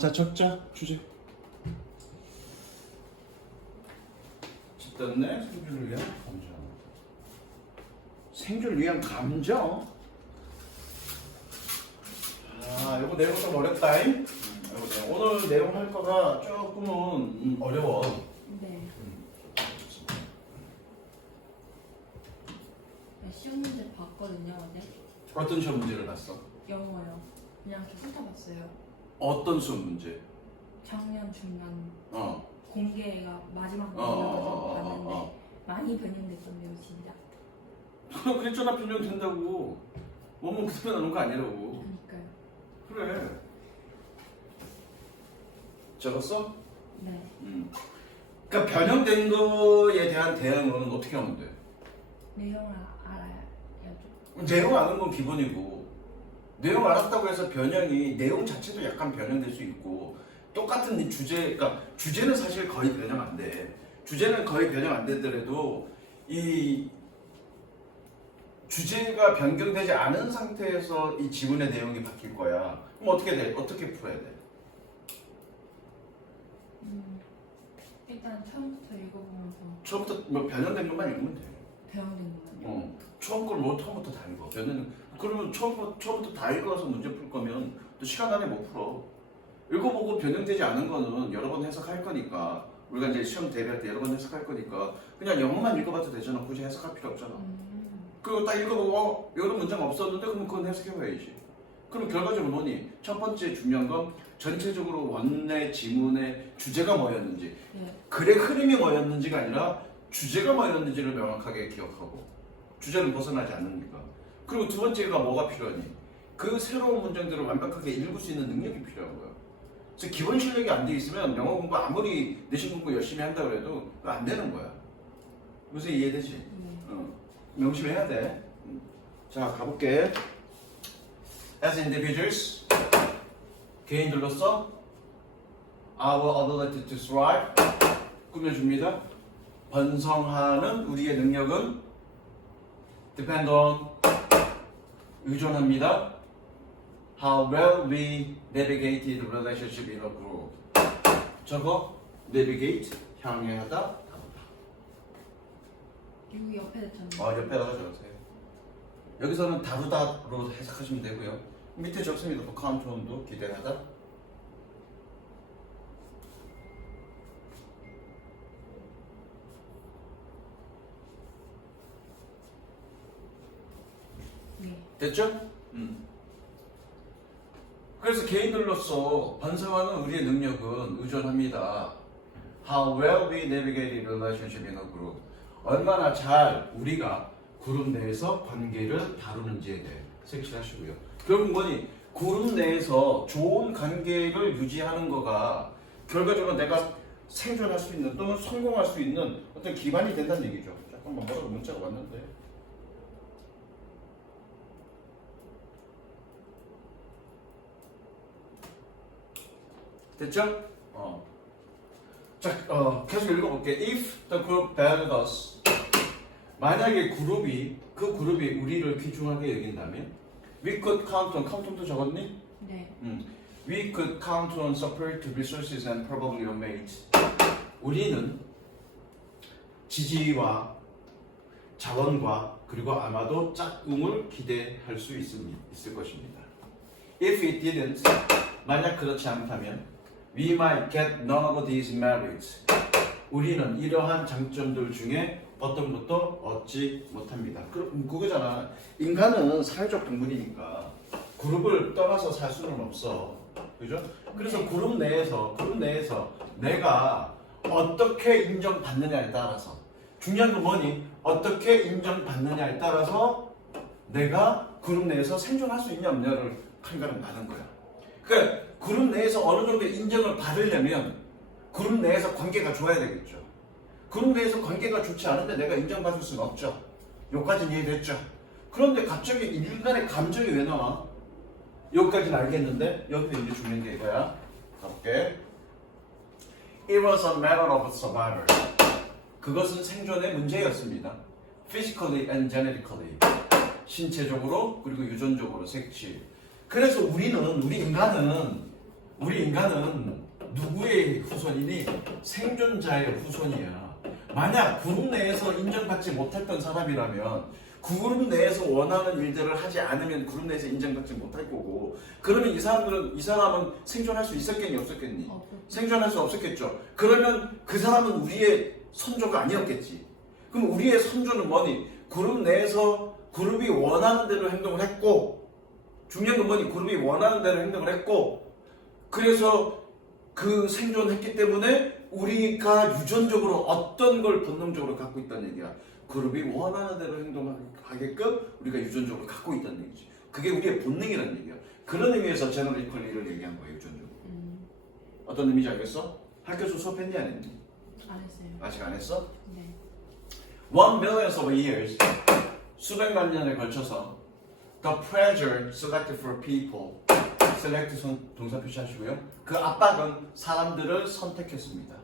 자, 적자 주제. 집단내 생존을 위한 감정. 생존을 위한 감정. 아, 이거 내용 좀 어렵다잉. 오늘 내용 할 거가 조금은 어려워. 네. 시험 문제 봤거든요, 어제. 어떤 시험 문제를 봤어? 영어요. 그냥 이렇게 훑어봤어요. 어떤 수업 문제? 작년 중간 어. 공개가 마지막 공개가 봤는데 많이 변형됐던데요, 진짜. 그랬잖아, 변형된다고. 뭐뭐 그대로 나오는 거 아니라고. 그러니까요. 그래. 적었어? 네. 그러니까 변형된 거에 대한 대응은 어떻게 하면 돼? 내용을 알아야죠. 내용 아는 건 기본이고, 내용 알았다고 해서 변형이 내용 자체도 약간 변형될 수 있고, 똑같은 이 주제, 그러니까 주제는 사실 거의 변형 안 돼. 주제는 거의 변형 안 되더라도 이 주제가 변경되지 않은 상태에서 이 지문의 내용이 바뀔 거야. 그럼 어떻게 돼? 어떻게 풀어야 돼? 일단 처음부터 읽어보면서 처음부터 뭐 변형된 것만 읽으면 돼. 변형된 것만요. 처음 걸 뭐 처음부터 다 읽어. 그러면 처음부터 다 읽어서 문제 풀 거면 또 시간 안에 못 풀어. 읽어보고 변형되지 않은 거는 여러 번 해석할 거니까, 우리가 이제 시험 대비할 때 여러 번 해석할 거니까 그냥 영어만 읽어봐도 되잖아. 굳이 해석할 필요 없잖아. 그거 딱 읽어보고 이런 문제가 없었는데 그럼 그건 해석해봐야지. 그럼 결과적으로 뭐니? 첫 번째 중요한 건 전체적으로 원내 지문의 주제가 뭐였는지, 네. 글의 흐름이 뭐였는지가 아니라 주제가 뭐였는지를 명확하게 기억하고, 주제는 벗어나지 않으니까. 그리고 두 번째가 뭐가 필요하니? 그 새로운 문장들을 완벽하게 읽을 수 있는 능력이 필요한 거야. 그래서 기본 실력이 안 돼 있으면 영어 공부 아무리 내신 공부 열심히 한다 그래도 그거 안 되는 거야. 무슨 이해되지? 네. 명심해야 돼. 자, 가볼게. As individuals, 개인들로서 our ability to thrive, 꾸며줍니다. 번성하는 우리의 능력은 depend on, 의존합니다. How well we navigated relationship in a group. 저거 navigate, 향해하다. 여기 옆에 됐잖아요. 옆에다가 적으세요. 여기서는 다루다로 해석하시면 되고요. 밑에 적습니다. 카운트온도 기대하다. 네. 됐죠? 그래서 개인들로서 번성하는 우리의 능력은 의존합니다. How well we navigate relationship in a group. 얼마나 잘 우리가 그룹 내에서 관계를 다루는지에 대해 색칠하시고요. 결국 뭐니? 그룹 내에서 좋은 관계를 유지하는 거가 결과적으로 내가 생존할 수 있는 또는 성공할 수 있는 어떤 기반이 된다는 얘기죠. 잠깐만, 뭐라고 문자가 왔는데. 됐죠? 자, 계속 읽어볼게. If the group valued us, 만약에 그 그룹이 우리를 귀중하게 여긴다면, we could count on, 카운트도 적었니? 네. We could count on support to resources and probably on mates. 우리는 지지와 자원과 그리고 아마도 짝꿍을 기대할 수 있을 것입니다. If it didn't, 만약 그렇지 않다면, we might get none of these merits. 우리는 이러한 장점들 중에 어떤 것도 얻지 못합니다. 그거잖아. 인간은 사회적 동물이니까 그룹을 떠나서 살 수는 없어. 그죠? 그래서 그룹 내에서 내가 어떻게 인정받느냐에 따라서, 중요한 건 뭐니? 어떻게 인정받느냐에 따라서 내가 그룹 내에서 생존할 수 있냐 없냐를 판가름 나는 거야. 그러니까 그룹 내에서 어느 정도 인정을 받으려면 그룹 내에서 관계가 좋아야 되겠죠. 그룹 내에서 관계가 좋지 않은데 내가 인정받을 수는 없죠. 여기까지는 이해됐죠? 그런데 갑자기 인간의 감정이 왜 나와? 여기까지는 알겠는데 여기서 이제 중요한 게 이거야. 가볼게. It was a matter of survival. 그것은 생존의 문제였습니다. Physically and genetically. 신체적으로 그리고 유전적으로 색칠. 그래서 우리 인간은 우리 인간은 누구의 후손이니? 생존자의 후손이야. 만약 그룹 내에서 인정받지 못했던 사람이라면 그룹 내에서 원하는 일들을 하지 않으면 그룹 내에서 인정받지 못할 거고, 그러면 이 사람은 생존할 수 있었겠니 없었겠니? 생존할 수 없었겠죠. 그러면 그 사람은 우리의 선조가 아니었겠지. 그럼 우리의 선조는 뭐니? 그룹 내에서 그룹이 원하는 대로 행동을 했고, 중요한 건 뭐니? 그룹이 원하는 대로 행동을 했고, 그래서 그 생존했기 때문에 우리가 유전적으로 어떤 걸 본능적으로 갖고 있다는 얘기야. 그룹이 원하는 대로 행동하게끔 우리가 유전적으로 갖고 있다는 얘기지. 그게 우리의 본능이라는 얘기야. 그런 의미에서 제너럴 이퀄리티를 얘기한 거예요, 유전적으로. 어떤 의미인지 알겠어? 학교에서 수업했니 안 했니? 안 했어요. 아직 안 했어? 네. 1,000,000 of years, 수백만 년에 걸쳐서 the pressure selected for people, select 동사 표시하시고요. 그 압박은 사람들을 선택했습니다.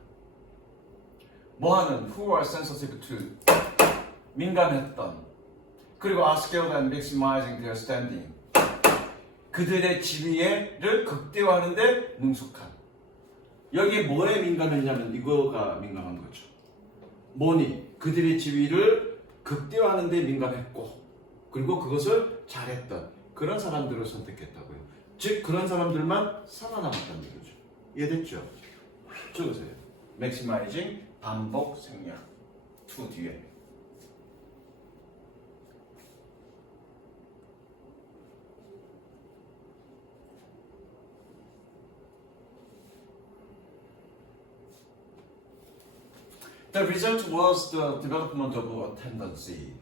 뭐하는? Who are sensitive to, 민감했던, 그리고 are skilled at maximizing their standing, 그들의 지위를 극대화하는데 능숙한. 여기에 뭐에 민감했냐면 이거가 민감한 거죠. 뭐니? 그들의 지위를 극대화하는데 민감했고, 그리고 그것을 잘했던 그런 사람들을 선택했다고요. 즉 그런 사람들만 살아남았다는 얘기죠. 이해됐죠? 적으세요. maximizing, 반복 생략, to 뒤에. The result was the development of a tendency.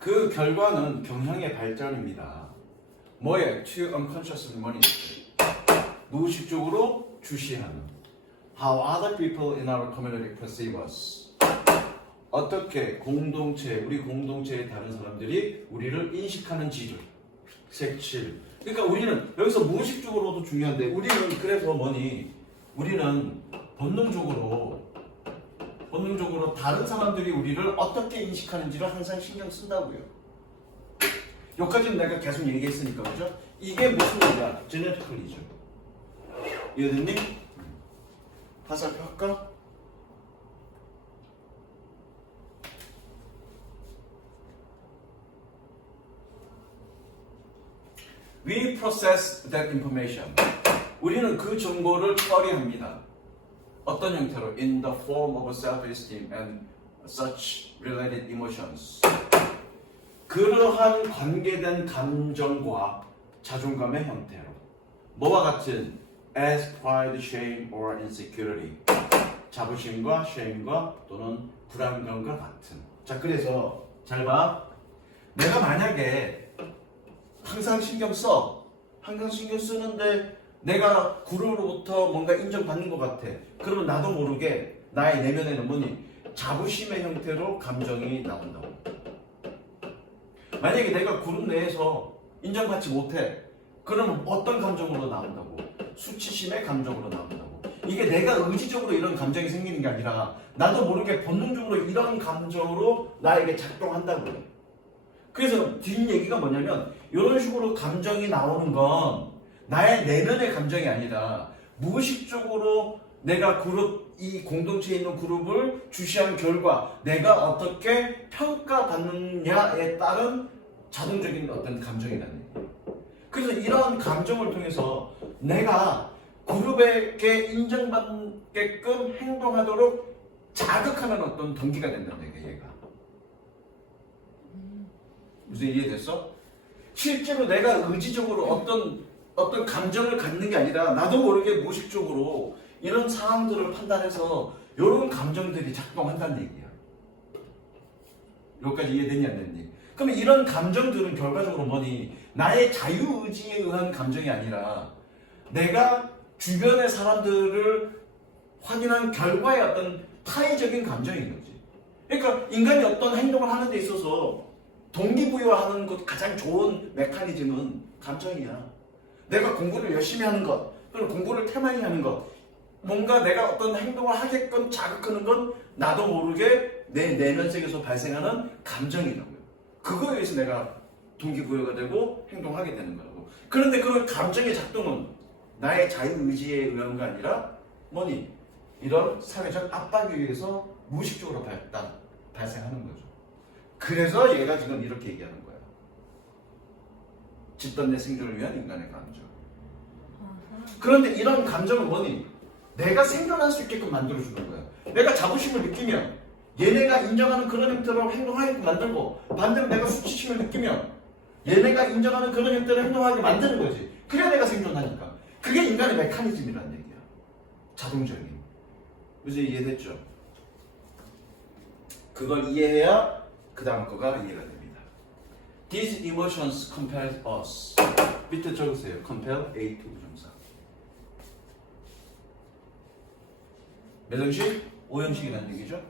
그 결과는 경향의 발전입니다. 뭐에? To unconsciously monitor. 무의식적으로 주시하는. How other people in our community perceive us. 어떻게 우리 공동체의 다른 사람들이 우리를 인식하는지를. 색칠. 그러니까 우리는 여기서 무의식적으로도 중요한데, 우리는 그래서 뭐니? 우리는 본능적으로 다른 사람들이 우리를 어떻게 인식하는지를 항상 신경 쓴다고요. 여기까지는 내가 계속 얘기했으니까, 그죠? 이게 무슨 얘기야? 제네티컬이죠. 이해됐니? 화살표 할까? We process that information. 우리는 그 정보를 처리합니다. 어떤 형태로? In the form of self-esteem and such related emotions. 그러한 관계된 감정과 자존감의 형태로. 뭐와 같은? As pride, shame, or insecurity. 자부심과 shame과 또는 불안감과 같은. 자, 그래서 잘 봐. 내가 만약에 항상 신경 쓰는데 내가 그룹으로부터 뭔가 인정받는 것 같아. 그러면 나도 모르게 나의 내면에는 뭐니? 자부심의 형태로 감정이 나온다고. 만약에 내가 그룹 내에서 인정받지 못해. 그러면 어떤 감정으로 나온다고? 수치심의 감정으로 나온다고. 이게 내가 의지적으로 이런 감정이 생기는 게 아니라 나도 모르게 본능적으로 이런 감정으로 나에게 작동한다고요. 그래서 뒷얘기가 뭐냐면 이런 식으로 감정이 나오는 건 나의 내면의 감정이 아니라 무의식적으로 내가 이 공동체에 있는 그룹을 주시한 결과 내가 어떻게 평가받느냐에 따른 자동적인 어떤 감정이라는 거예요. 그래서 이러한 감정을 통해서 내가 그룹에게 인정받게끔 행동하도록 자극하는 어떤 동기가 된다는 얘기야, 얘가. 무슨 이해됐어? 실제로 내가 의지적으로 어떤 감정을 갖는 게 아니라 나도 모르게 무의식적으로 이런 상황들을 판단해서 이런 감정들이 작동한다는 얘기야. 여기까지 이해됐니 안 됐니? 그러면 이런 감정들은 결과적으로 뭐니? 나의 자유의지에 의한 감정이 아니라 내가 주변의 사람들을 확인한 결과의 어떤 타의적인 감정인 거지. 그러니까 인간이 어떤 행동을 하는 데 있어서 동기부여하는 것 가장 좋은 메커니즘은 감정이야. 내가 공부를 열심히 하는 것, 또는 공부를 태만히 하는 것, 뭔가 내가 어떤 행동을 하게끔 자극하는 건 나도 모르게 내 내면 속에서 발생하는 감정이라고요. 그거에 의해서 내가 동기부여가 되고 행동하게 되는 거라고. 그런데 그 감정의 작동은 나의 자유의지에 의한 게 아니라 뭐니? 이런 사회적 압박에 의해서 무의식적으로 발생하는 거죠. 그래서 얘가 지금 이렇게 얘기하는 거야. 집단 내 생존을 위한 인간의 감정. 그런데 이런 감정은 뭐니? 내가 생존할 수 있게끔 만들어주는 거야. 내가 자부심을 느끼면 얘네가 인정하는 그런 형태로 행동하게끔 만들고, 반대로 내가 수치심을 느끼면 얘네가 인정하는 그런 형태로 행동하게 만드는 거지. 그래야 내가 생존하니까. 그게 인간의 메커니즘이라는 얘기야. 자동적인. 이제 이해됐죠? 그걸 이해해야 그 다음 거가 이해가 됩니다. These emotions compel us. 밑에 적으세요. compel A to 부정사. 몇 형식? 5형식이라는 얘기죠.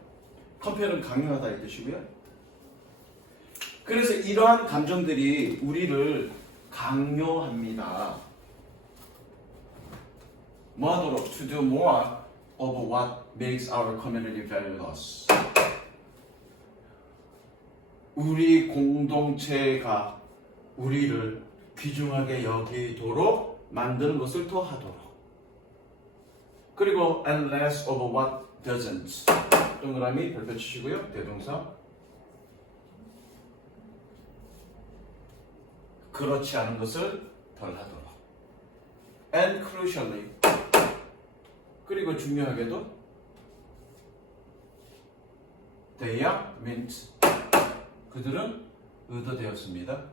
compel은 강요하다 이 뜻이고요. 그래서 이러한 감정들이 우리를 강요합니다. 뭐 하도록? To do more of what makes our community valueless. 우리 공동체가 우리를 귀중하게 여기도록 만드는 것을 더 하도록. 그리고 and less of what doesn't. 동그라미 별표 치시고요. 대동사. 그렇지 않은 것을 덜 하도록. And crucially. 그리고 중요하게도 they are meant. 그들은 의도되었습니다.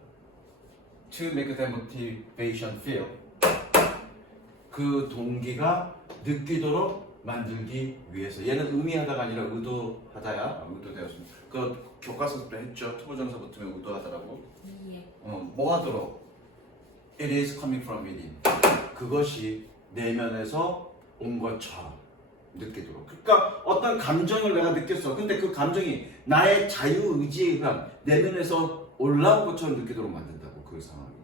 To make the motivation feel. 그 동기가 느끼도록 만들기 위해서. 얘는 의미하다가 아니라 의도하다야. 의도되었습니다. 그 교과서부터 했죠. 투부정사 붙으면 의도하다라고. 예. 뭐 하도록? It is coming from within. 그것이 내면에서 온 것처럼 느끼도록. 그러니까 어떤 감정을 내가 느꼈어. 근데 그 감정이 나의 자유의지에 의한 내면에서 올라온 것처럼 느끼도록 만든다고. 그 상황이.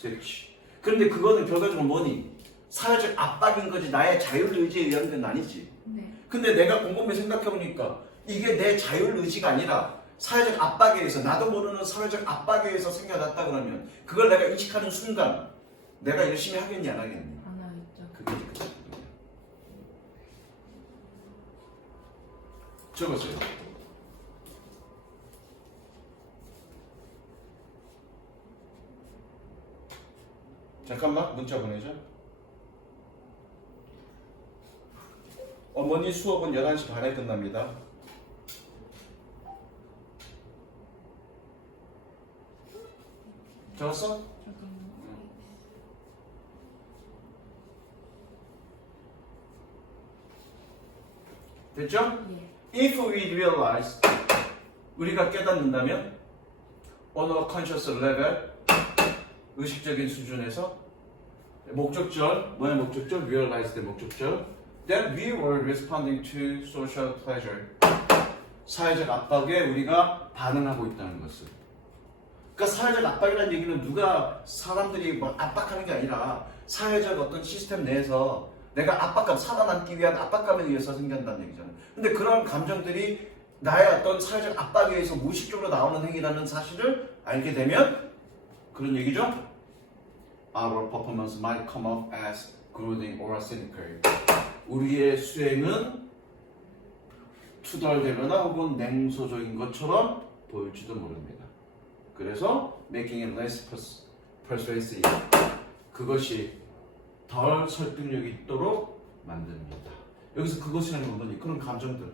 그렇지. 그런데 그거는 결과적으로 뭐니? 사회적 압박인 거지 나의 자율의지에 의한 건 아니지. 네. 근데 내가 곰곰이 생각해보니까 이게 내 자율의지가 아니라 사회적 압박에 의해서, 나도 모르는 사회적 압박에 의해서 생겨났다 그러면 그걸 내가 인식하는 순간 내가 열심히 하겠니 안 하겠니? 안 하겠죠. 그게 그거야. 적었어요. 잠깐만 문자 보내죠. 어머니 수업은 11시 반에 끝납니다. 적었어? 잠깐만. 됐죠? 예. If we realize, 우리가 깨닫는다면 on a conscious level, 의식적인 수준에서 목적절, 뭐야 목적절? realize 의 목적절. Then we were responding to social pleasure. 사회적 압박에 우리가 반응하고 있다는 것을. 그러니까 사회적 압박이라는 얘기는 누가 사람들이 뭐 압박하는 게 아니라 사회적 어떤 시스템 내에서 내가 압박감, 살아남기 위한 압박감에 의해서 생긴다는 얘기잖아요. 근데 그런 감정들이 나의 어떤 사회적 압박에 의해서 무의식적으로 나오는 행위라는 사실을 알게 되면 그런 얘기죠. Our performance might come off as brooding or cynical. 우리의 수행은 투덜대거나 혹은 냉소적인 것처럼 보일지도 모릅니다. 그래서 making it less persuasive. 그것이 덜 설득력 있도록 만듭니다. 여기서 그것이라는 건 뭐니? 그런 감정들,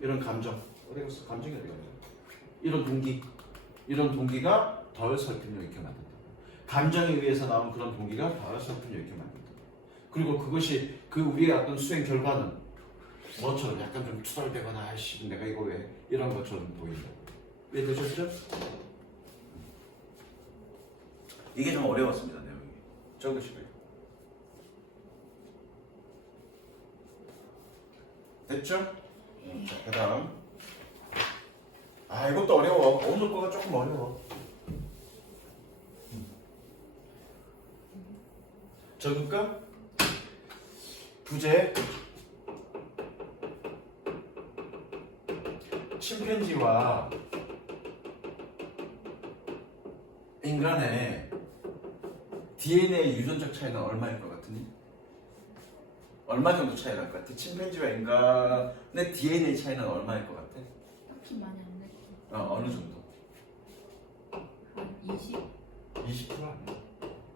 이런 감정, 어디 갔어? 감정이 어디 갔어? 이런 동기가 덜 설득력 있게 만든다. 감정에 의해서 나온 그런 동기가 덜 설득력 있게 만든다. 그리고 그것이 그 우리의 어떤 수행 결과는 뭐처럼 약간 좀 투덜대거나 아이씨 내가 이거 왜 이런 것처럼 보인다. 이해되셨죠? 이게 좀 어려웠습니다. 내용이. 적으시고요. 됐죠? 자, 그 다음. 아, 이것도 어려워. 오늘 거가 조금 어려워. 적을까? 부제. 침팬지와 인간의 DNA 유전적 차이는 얼마일 것 같으니? 얼마 정도 차이 날 것 같아? 침팬지와 인간의 DNA 차이는 얼마일 것 같아? 딱히 많이 안 냈고 어느 정도? 한 20? 20% 아니야?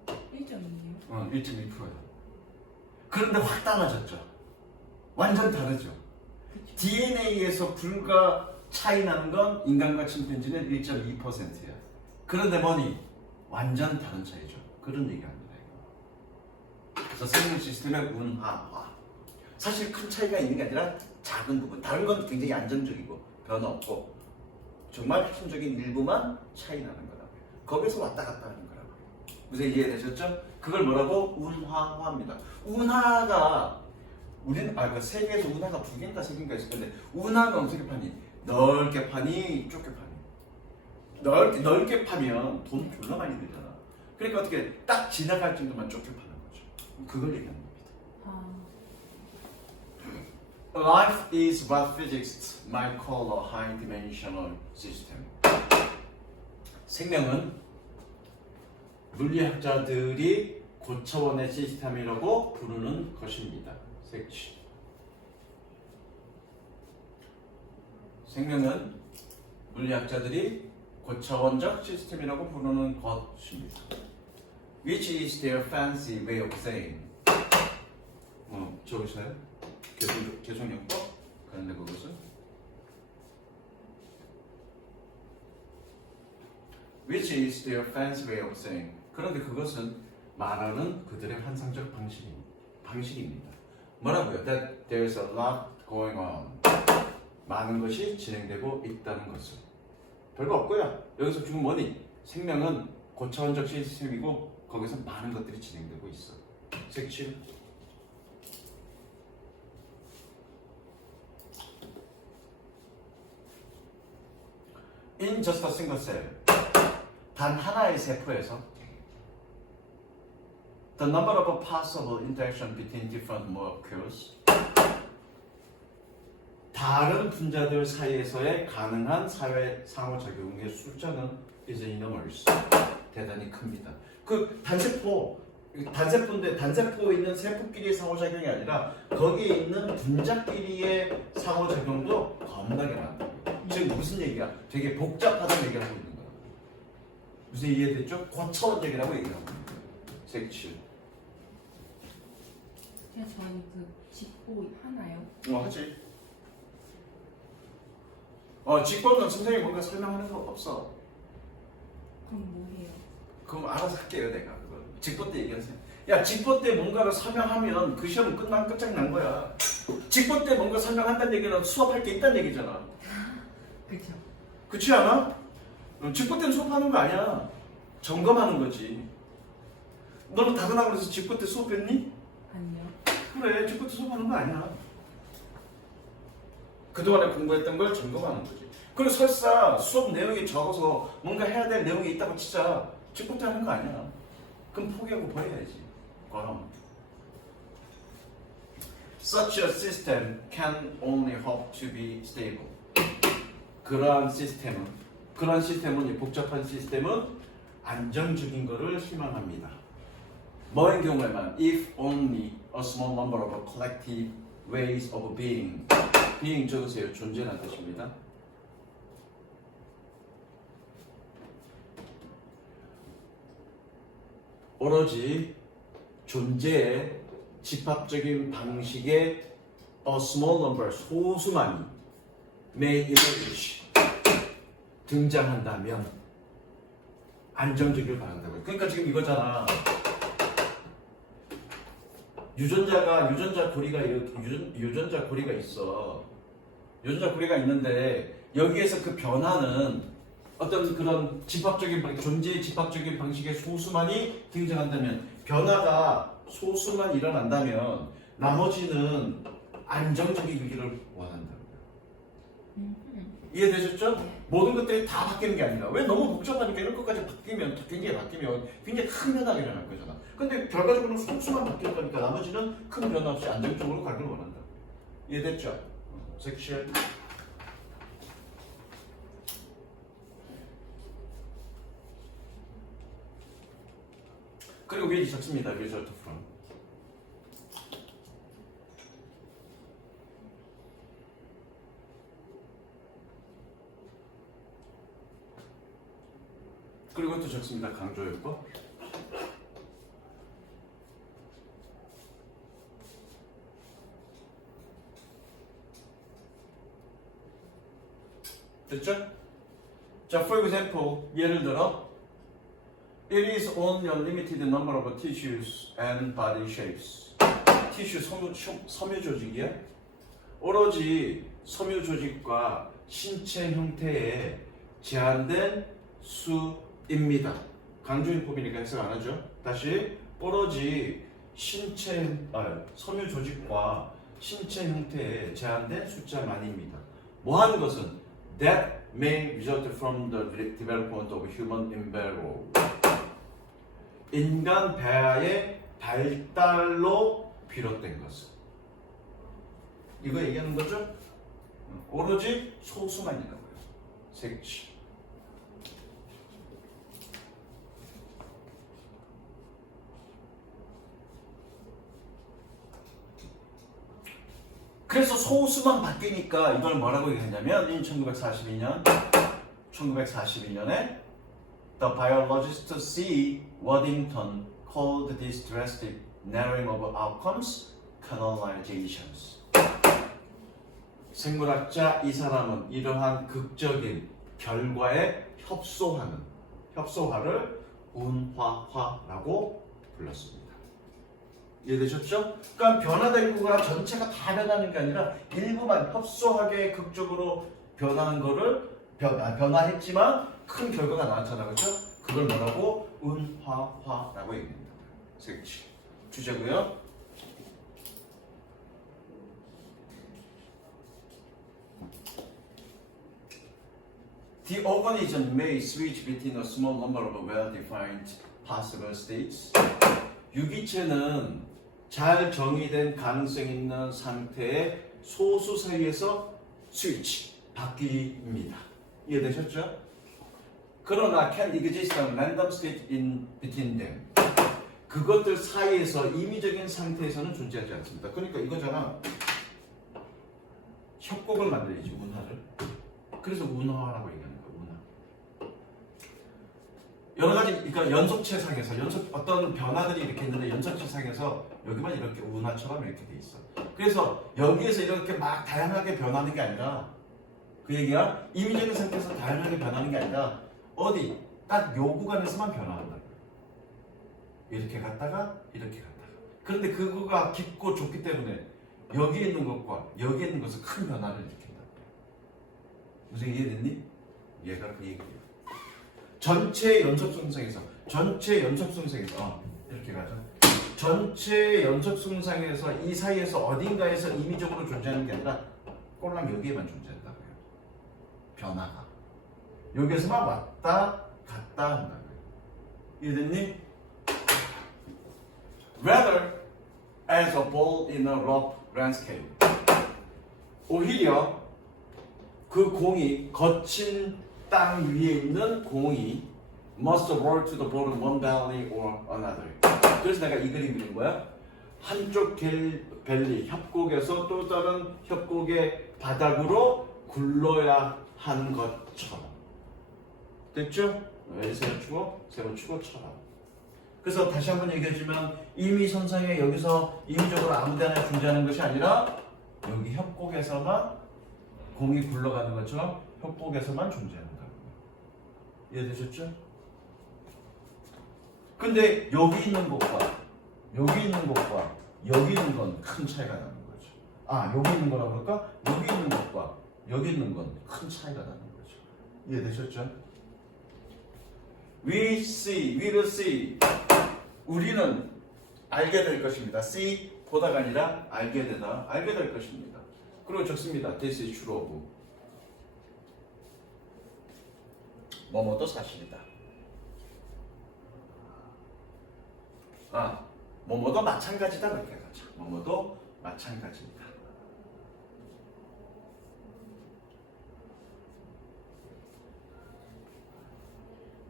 1.2요? 1.2%야. 그런데 확 달라졌죠. 완전 다르죠. 그쵸. DNA에서 불과 차이 나는 건 인간과 침팬지는 1.2%야. 그런데 뭐니? 완전 다른 차이죠. 그런 얘기합니다. 그래서 생명 시스템의 운하화. 사실 큰 차이가 있는 게 아니라 작은 부분. 다른 건 굉장히 안정적이고 변화 없고 정말 핵심적인 일부만 차이 나는 거다. 거기서 왔다 갔다 하는 거라고. 무슨 이해되셨죠? 그걸 뭐라고? 운하화입니다. 운하가 우리는 그 세계에서 운하가 2개인가 3개인가 있을 건데 운하가 어떻게 파니? 넓게 파니 좁게 파니? 넓게 파면 돈 졸라 많이 들잖아. 그러니까 어떻게 딱 지나갈 정도만 좁게 파는 거죠. 그걸 얘기하는 겁니다. Life is what physics might call a high-dimensional system. 생명은 물리학자들이 고차원의 시스템이라고 부르는 것입니다. 색치. 생명은 물리학자들이 고차원적 시스템이라고 부르는 것입니다. Which is their fancy way of saying. 적으세요? 개성용법? 그런데 그것은 Which is their fancy way of saying. 그런데 그것은 말하는 그들의 환상적 방식입니다. 뭐라고요? That there's a lot going on. 많은 것이 진행되고 있다는 것을. 별거 없고요. 여기서 지금 뭐니? 생명은 고차원적 시스템이고 거기서 많은 것들이 진행되고 있어. 색칠. In just a single cell. 단 하나의 세포에서 the number of possible interaction between different molecules. 다른 분자들 사이에서의 가능한 사회 상호작용의 숫자는 is enormous. 대단히 큽니다. 그 단세포인데 단세포에 있는 세포끼리의 상호작용이 아니라 거기에 있는 분자끼리의 상호작용도 겁나게 많다. 지금 무슨 얘기야? 되게 복잡하다는 얘기를 하고 있는 거야. 무슨 이해됐죠? 고차원 얘기라고 얘기하고 있는 거야. 색칠. 그냥 저희 그 직보 하나요? 하지. 직보는 선생님이 뭔가 설명하는 거 없어. 그럼 뭐 해요? 그럼 알아서 할게요, 내가. 그걸. 직보 때 얘기하세요. 야, 직보 때 뭔가를 설명하면 그 시험은 끝장난 거야. 직보 때 뭔가 설명한다는 얘기는 수업할 게 있다는 얘기잖아. 그쵸. 그렇지 않아? 직보 때는 수업하는 거 아니야. 점검하는 거지. 너는 다른 학원에서 직보 때 수업했니? 아니요. 그래, 직보 때 수업하는 거 아니야. 그동안에 공부했던 걸 점검하는 거지. 그리고 설사 수업 내용이 적어서 뭔가 해야 될 내용이 있다고 치자. 직보 때 하는 거 아니야. 그럼 포기하고 버려야지. 그럼. Such a system can only hope to be stable. 그러한 시스템은 이 복잡한 시스템은 안정적인 것을 희망합니다. 뭐인 경우에만 if only a small number of collective ways of being. being 적으세요. 존재라는 뜻입니다. 오로지 존재의 집합적인 방식의 a small number, 소수만이 may emerge, 등장한다면 안정적이길 바란다고요. 그러니까 지금 이거잖아. 유전자 고리가 있어. 유전자 고리가 있는데 여기에서 그 변화는 어떤 그런 존재의 집합적인 방식의 소수만이 등장한다면, 변화가 소수만 일어난다면 나머지는 안정적이기를 원한다고요. 이해되셨죠? 네. 모든 것들이 다 바뀌는 게 아니라, 왜 너무 복잡하니까 이런 것까지 바뀌면 굉장히 큰 변화가 일어날 거잖아. 근데 결과적으로는 소수만 바뀔 거니까 나머지는 큰 변화 없이 안정적으로 가길 원한다. 이해됐죠? 섹슈얼. 그리고 위에 적습니다. result from. 그리고 또 적습니다. 강조했고. 됐죠? 자, for example, 예를 들어 It is only a limited number of tissues and body shapes. 티슈 섬유 조직이야? 오로지 섬유 조직과 신체 형태에 제한된 수입니다. 강조인법이니까 해석 안 하죠. 다시 오로지 섬유 조직과 신체 형태에 제한된 숫자만입니다. 뭐 하는 것은 that may result from the development of human embryo. 인간 배아의 발달로 비롯된 것은. 이거 얘기하는 거죠? 오로지 소수만이라고요. 색치. 그래서 소수만 바뀌니까 이걸 뭐라고 얘기했냐면 in 1942년에 The biologist C. Waddington called this drastic narrowing of outcomes canonizations. 생물학자 이 사람은 이러한 극적인 결과에 협소화를 운화화라고 불렀습니다. 이해되셨죠? 그러니까 변화된 거가 전체가 다 변하는 게 아니라 일부만 협소하게 극적으로 변하는 거를 변화했지만 큰 결과가 나왔잖아, 그렇죠? 그걸 뭐라고? 운화화라고 얘기합니다. 색치 주제고요. The organism may switch between a small number of well-defined possible states. 유기체는 잘 정의된 가능성 있는 상태의 소수 사이에서 스위치, 바뀝니다. 이해되셨죠? 그러나 can exist a random state in between them. 그것들 사이에서 임의적인 상태에서는 존재하지 않습니다. 그러니까 이거잖아. 협곡을 만들어야지, 운하를. 그래서 운하라고 얘기하는 거야, 운하. 여러 가지, 그러니까 연속체상에서 어떤 변화들이 이렇게 있는데 연속체상에서 여기만 이렇게 운하처럼 이렇게 돼 있어. 그래서 여기에서 이렇게 막 다양하게 변하는 게 아니라 그 얘기야 임의적인 상태에서 다양하게 변하는 게 아니라 어디 딱 요 구간에서만 변화한다. 이렇게 갔다가 이렇게 갔다가. 그런데 그거가 깊고 좁기 때문에 여기에 있는 것과 여기에 있는 것은 큰 변화를 일으킨다. 무슨 이해됐니? 얘가 그 얘기예요. 전체 연속성상에서 이렇게 가죠. 전체 연속성상에서 이 사이에서 어딘가에서 임의적으로 존재하는 게 아니라 꼴랑 여기에만 존재한다고요. 변화가 여기에서만 왔다 갔다 한다고요. 이해됐니? Rather as a ball in a rough landscape. 오히려 그 공이 거친 땅 위에 있는 공이 must roll to the bottom one valley or another. 그래서 내가 이 그림 그린 거야. 한쪽 밸리 협곡에서 또 다른 협곡의 바닥으로 굴러야 하는 것처럼. 됐죠? 세번 추고 세번 추고처럼. 그래서 다시 한번 얘기하지만 임의선상에 여기서 임의적으로 아무데나 존재하는 것이 아니라 여기 협곡에서만 공이 굴러가는 것처럼 협곡에서만 존재한다고. 이해되셨죠? 근데 여기 있는 것과 여기 있는 것과 여기 있는 건 큰 차이가 나는 거죠. 아, 여기 있는 거라고 그럴까? 여기 있는 것과 여기 있는 건 큰 차이가 나는 거죠. 이해되셨죠? We will see. 우리는 알게 될 것입니다. see 보다가 아니라 알게 되다. 알게 될 것입니다. 그리고 적습니다. This is true of. 뭐뭐도 사실이다. 아, 뭐뭐도 마찬가지다. 그렇게 가죠. 뭐뭐도 마찬가지입니다.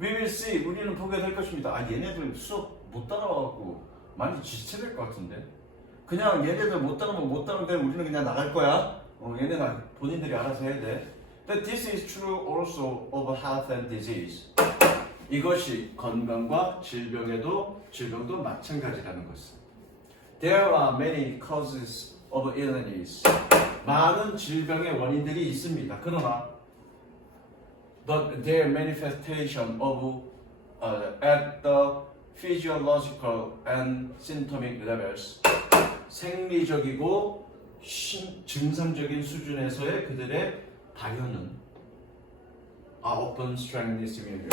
We will see. 우리는 보게 될 것입니다. 아, 얘네들 수업 못 따라와갖고 많이 지체될 것 같은데. 그냥 얘네들 못 따르면 못 따르는데 우리는 그냥 나갈 거야. 얘네는 본인들이 알아서 해야 돼. But this is true also of health and disease. 이것이 건강과 질병도 마찬가지라는 것은. There are many causes of illness. 많은 질병의 원인들이 있습니다. 그러나 but their manifestation of at the physiological and symptomatic levels. 생리적이고 증상적인 수준에서의 그들의 발현은 often strangely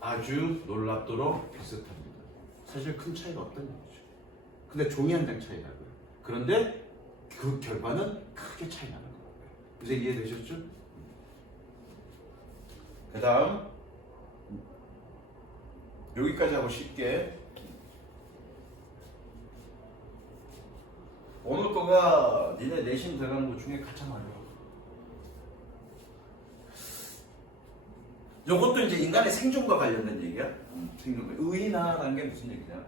아주 놀랍도록 비슷합니다. 사실 큰 차이가 없다는 거죠. 근데 종이 한 장 차이라고요. 그런데 그 결과는 크게 차이 나는 거예요. 이제 이해되셨죠? 그 다음 여기까지 하고 쉽게. 오늘 거가 니네 내신 들어가는 것 중에 가장 어려워. 요것도 이제 인간의 생존과 관련된 얘기야. 생존과. 의인화라는 게 무슨 얘기냐?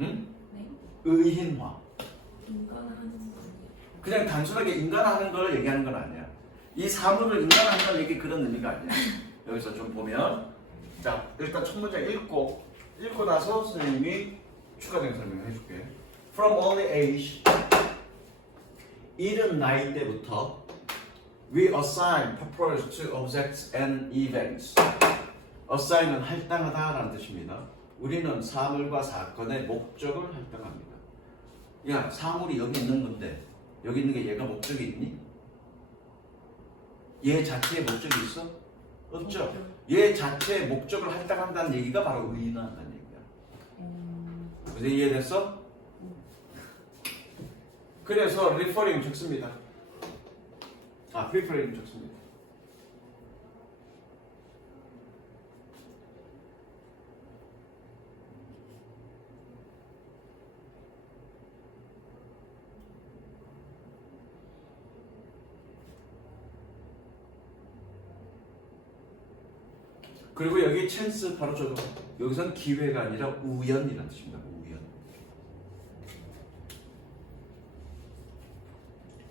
응? 네? 의인화. 인간하는 거 아니에요? 그냥 단순하게 인간화하는 걸 얘기하는 건 아니야. 이 사물을 인간화하는 걸 얘기 그런 의미가 아니야. 여기서 좀 보면, 자 일단 첫 문장 읽고 나서 선생님이 추가된 설명을 해줄게. From early age, 이른 나이 때부터 we assign purpose to objects and events. assign은 할당하다라는 뜻입니다. 우리는 사물과 사건의 목적을 할당합니다. 야, 사물이 여기 있는 건데 여기 있는 게 얘가 목적이 있니? 얘 자체의 목적이 있어? 없죠? 얘 자체의 목적을 할당한다는 얘기가 바로 의인화한다는 얘기야. 그래서 이해됐어? 그래서 referring 적습니다. preferring 적습니다. 그리고 여기 찬스 바로 저도 여기선 기회가 아니라 우연이라는 뜻입니다. 우연.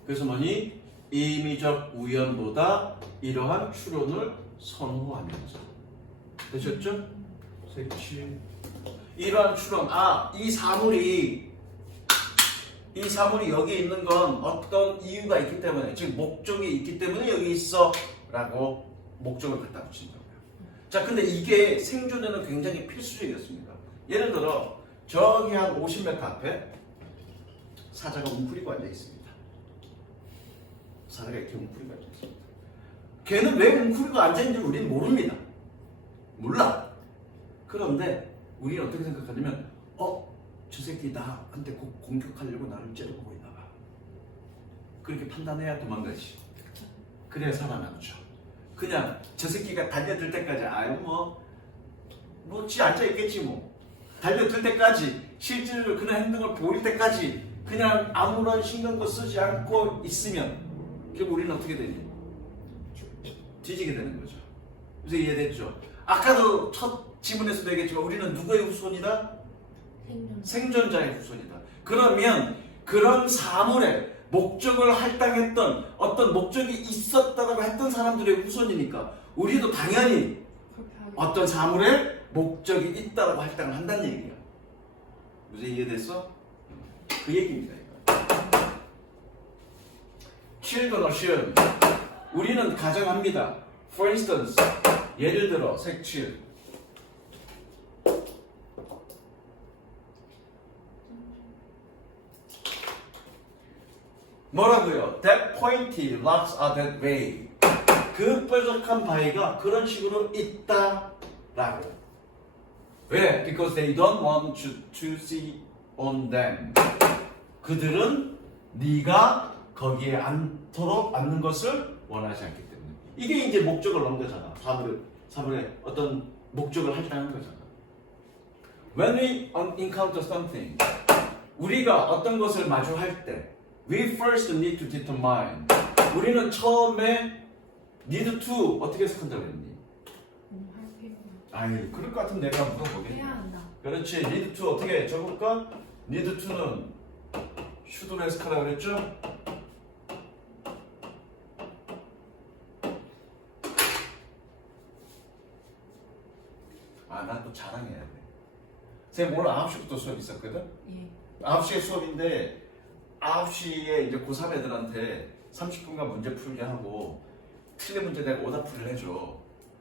그래서 뭐니? 임의적 우연보다 이러한 추론을 선호하면서. 되셨죠? 색칠. 이러한 추론. 이 사물이 여기 있는 건 어떤 이유가 있기 때문에, 즉 목적이 있기 때문에 여기 있어 라고 목적을 갖다 붙인다고요. 자, 근데 이게 생존에는 굉장히 필수적이었습니다. 예를 들어 저기 한 50m 앞에 사자가 웅크리고 앉아 있습니다. 사자가 이렇게 웅크리고 앉아 있습니다. 걔는 왜 웅크리고 앉아 있는지 우리는 모릅니다. 몰라. 그런데 우리는 어떻게 생각하냐면 저 새끼 나한테 곧 공격하려고 나를 째려보고 있나 봐. 그렇게 판단해야 도망가지. 그래야 살아남죠. 그냥 저 새끼가 달려들 때까지 지 앉아 있겠지 뭐. 달려들 때까지 실제로 그런 행동을 보일 때까지 그냥 아무런 신경도 쓰지 않고 있으면 결국 우리는 어떻게 되니? 뒤지게 되는 거죠. 그래서 이해됐죠? 아까도 첫 지문에서도 얘기했지만 우리는 누구의 후손이다? 생존자의 후손이다. 그러면 그런 사물에 목적을 할당했던 어떤 목적이 있었다고 했던 사람들의 후손이니까 우리도 당연히 어떤 사물에 목적이 있다고 할당을 한다는 얘기야. 무슨 이해됐어? 그 얘기입니다. Children assume. 우리는 가정합니다. For instance, 예를 들어 색칠. 뭐라고요? That pointy rocks are that way. 그 뾰족한 바위가 그런 식으로 있다라고. 왜? Because they don't want you to see on them. 그들은 네가 거기에 앉는 것을 원하지 않기 때문에. 이게 이제 목적을 넣은 거잖아. 사물에 어떤 목적을 할당하는 거잖아. When we encounter something, 우리가 어떤 것을 마주할 때 we first need to determine. 우리는 처음에 need to 어떻게 해석한다고 했니? 아이 그럴 것 같으면 내가 물어보겠네. 해야 한다. 그렇지. need to 어떻게 적을까? need to는 should ask라고 그랬죠? 아, 나 또 자랑해야 돼. 선생님 오늘 9시부터 수업 있었거든? 예. 9시에 수업인데 9시에 이제 고3 애들한테 30분간 문제 풀게 하고 틀린 문제 내가 오답풀이를 해줘.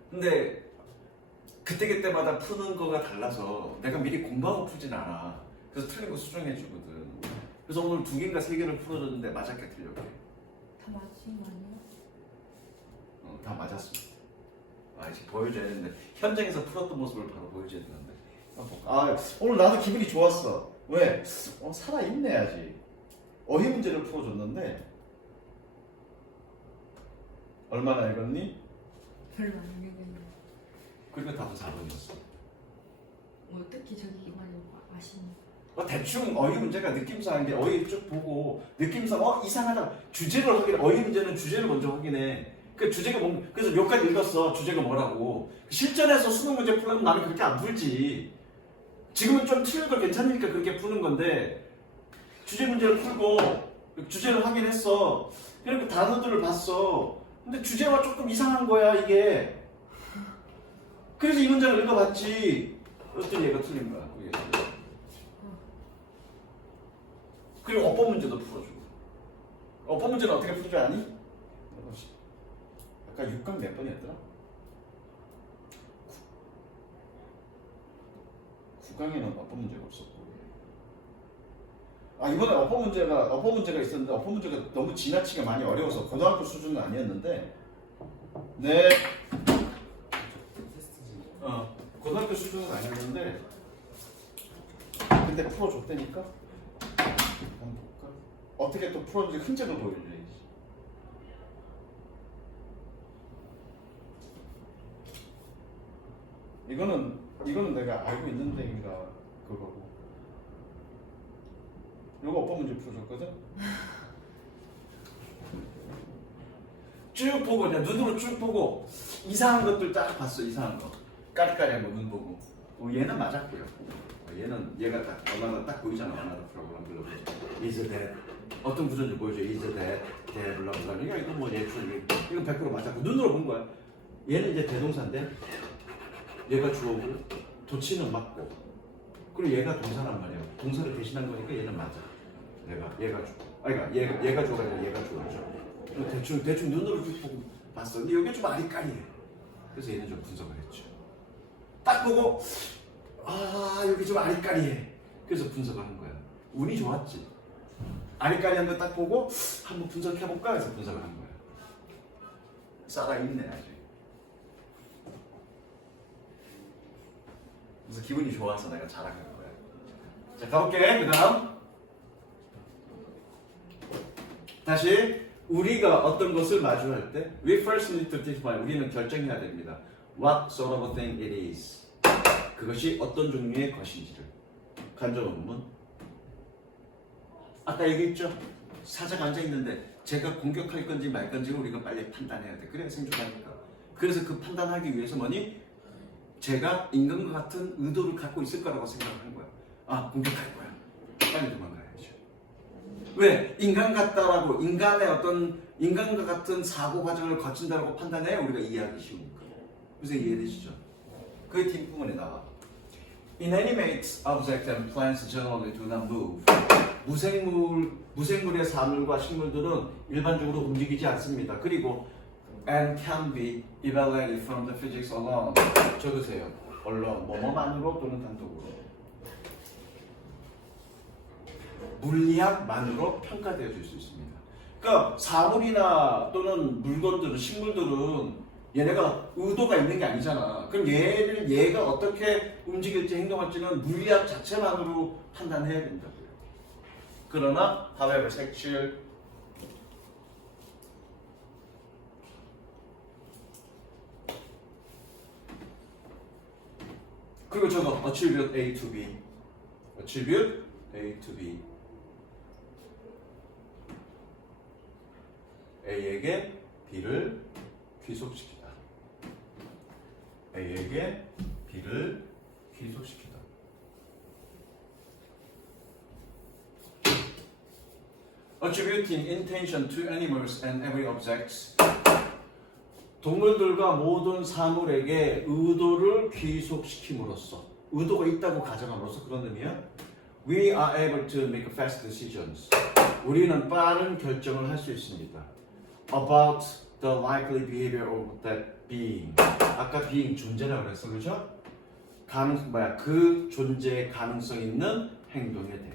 근데 그때그때마다 푸는 거가 달라서 내가 미리 공부하고 풀진 않아. 그래서 틀린 거 수정해 주거든. 그래서 오늘 2개인가 3개를 풀어줬는데 맞았게 틀렸게. 다 맞힌 거 아니야? 다 맞았습니다. 아, 이제 보여줘야 되는데 현장에서 풀었던 모습을 바로 보여줘야 되는데. 아, 오늘 나도 기분이 좋았어. 왜? 살아있네 아직. 어휘 문제를 풀어줬는데 얼마나 읽었니? 별로 안 읽었는데. 그러니까 답은 4번이었어. 어떻게 저기 말을 아시니? 대충 어휘 문제가 느낌상 이제 어휘 쭉 보고 느낌상 이상하다. 주제를 확인해. 어휘 문제는 주제를 먼저 확인해. 그 주제가 그래서 여기까지 읽었어. 주제가 뭐라고. 실전에서 수능 문제 풀려면 나는 그렇게 안 풀지. 지금은 좀 틀려도 괜찮으니까 그렇게 푸는 건데 주제 문제를 풀고 주제를 확인했어. 그리고 단어들을 봤어. 근데 주제가 조금 이상한 거야 이게. 그래서 이 문제를 읽어봤지. 어떤 얘가 틀린 거야. 그게. 그리고 어법 문제도 풀어주고. 어법 문제는 어떻게 풀 줄 아니? 아까 6강 몇 번이었더라? 9강에는 어법 문제가 없었고. 아, 이번에 어법 문제가 있었는데 어법 문제가 너무 지나치게 많이 어려워서 고등학교 수준은 아니었는데 네. 고등학교 수준은 아니었는데 근데 풀어줬다니까? 한번 볼까? 어떻게 또 풀어준지 흔적을 보여줘야지. 이거는 내가 알고 있는 데인가 그거고. 요거 어법 문제 풀어줬거든? 쭉 보고 그냥 눈으로 쭉 보고 이상한 것들 딱 봤어. 이상한 거 까리까리한 거 눈 보고 얘는 맞았고요. 얘가 딱 얼마나 딱 보이잖아. 얼마나 프로그램 불러보죠. is that 어떤 구조인지 보여줘. is that 블라블라. 이거 뭐 예출 이건 100% 맞았고 눈으로 본 거야. 얘는 이제 대동사인데 얘가 주어고 도치는 맞고 그리고 얘가 동사란 말이야. 동사를 대신한 거니까 얘는 맞아. 얘가 주어. 그러니까 얘가 주어가 아니라 얘가 주어죠. 대충 눈으로 쭉 보고 봤어. 근데 여기 좀 아리까리해. 그래서 얘는 좀 분석을 했죠. 딱 보고 여기 좀 아리까리해. 그래서 분석을 한 거야. 운이 좋았지. 아리까리한 거 딱 보고 한번 분석해볼까 해서 분석을 한 거야. 살아있네 아직. 그래서 기분이 좋아서 내가 자랑한 거야. 자, 가볼게. 그 다음 다시 우리가 어떤 것을 마주할 때 we first need to define. 우리는 결정해야 됩니다. What sort of thing it is. 그것이 어떤 종류의 것인지를. 간접원문. 아까 얘기했죠? 사자가 앉아있는데 제가 공격할 건지 말 건지 우리가 빨리 판단해야 돼. 그래야 생존하니까. 그래서 그 판단하기 위해서 뭐니? 제가 인간과 같은 의도를 갖고 있을 거라고 생각한 거야. 공격할 거야. 빨리 도망가야죠. 왜? 인간 같다라고 인간과 같은 사고 과정을 거친다라고 판단해야 우리가 이해하기 쉬우니까. 그래서 이해되시죠? 그게 팀 부분에 나와. Inanimate objects and plants generally do not move. 무생물의 사물과 식물들은 일반적으로 움직이지 않습니다. 그리고 and can be evaluated from the physics alone. 적으세요. 언론, 뭐뭐만으로 또는 단독으로. 물리학만으로 평가되어질 수 있습니다. 그러니까 사물이나 또는 물건들은 식물들은 얘네가 의도가 있는 게 아니잖아. 그럼 얘가 어떻게 움직일지 행동할지는 물리학 자체만으로 판단해야 된다고요. 그러나 however 색칠 그리고 저거 attribute A to B attribute A to B A에게 B를 귀속시키다. A에게 B를 귀속시키다. Attributing intention to animals and every object. 동물들과 모든 사물에게 의도를 귀속시킴으로써, 의도가 있다고 가정함으로써 그런 의미야. We are able to make fast decisions. 우리는 빠른 결정을 할 수 있습니다. About the likely behavior of that being. 아까 being 존재라고 그랬어, 그렇죠? 그 존재의 가능성 있는 행동에 대해.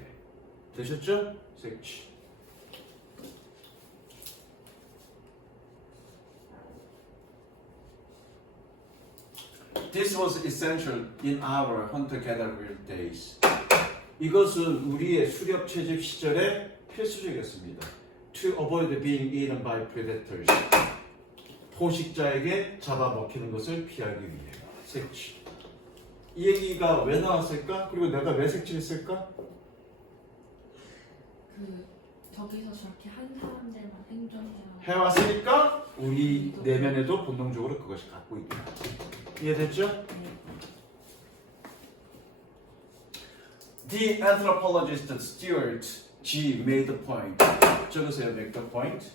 되셨죠? 색치. This was essential in our hunter-gatherer days. 이것은 우리의 수렵 채집 시절에 필수적이었습니다. To avoid being eaten by predators. 포식자에게 잡아먹히는 것을 피하기 위해. 색치. 이 얘기가 왜 나왔을까? 그리고 내가 왜 색칠했을까? 저기서 저렇게 한 사람들만 행동해야 해왔으니까 우리 내면에도 본능적으로 그것이 갖고 있다. 이해됐죠? The anthropologist Stuart G made the point. 적으세요, make the point.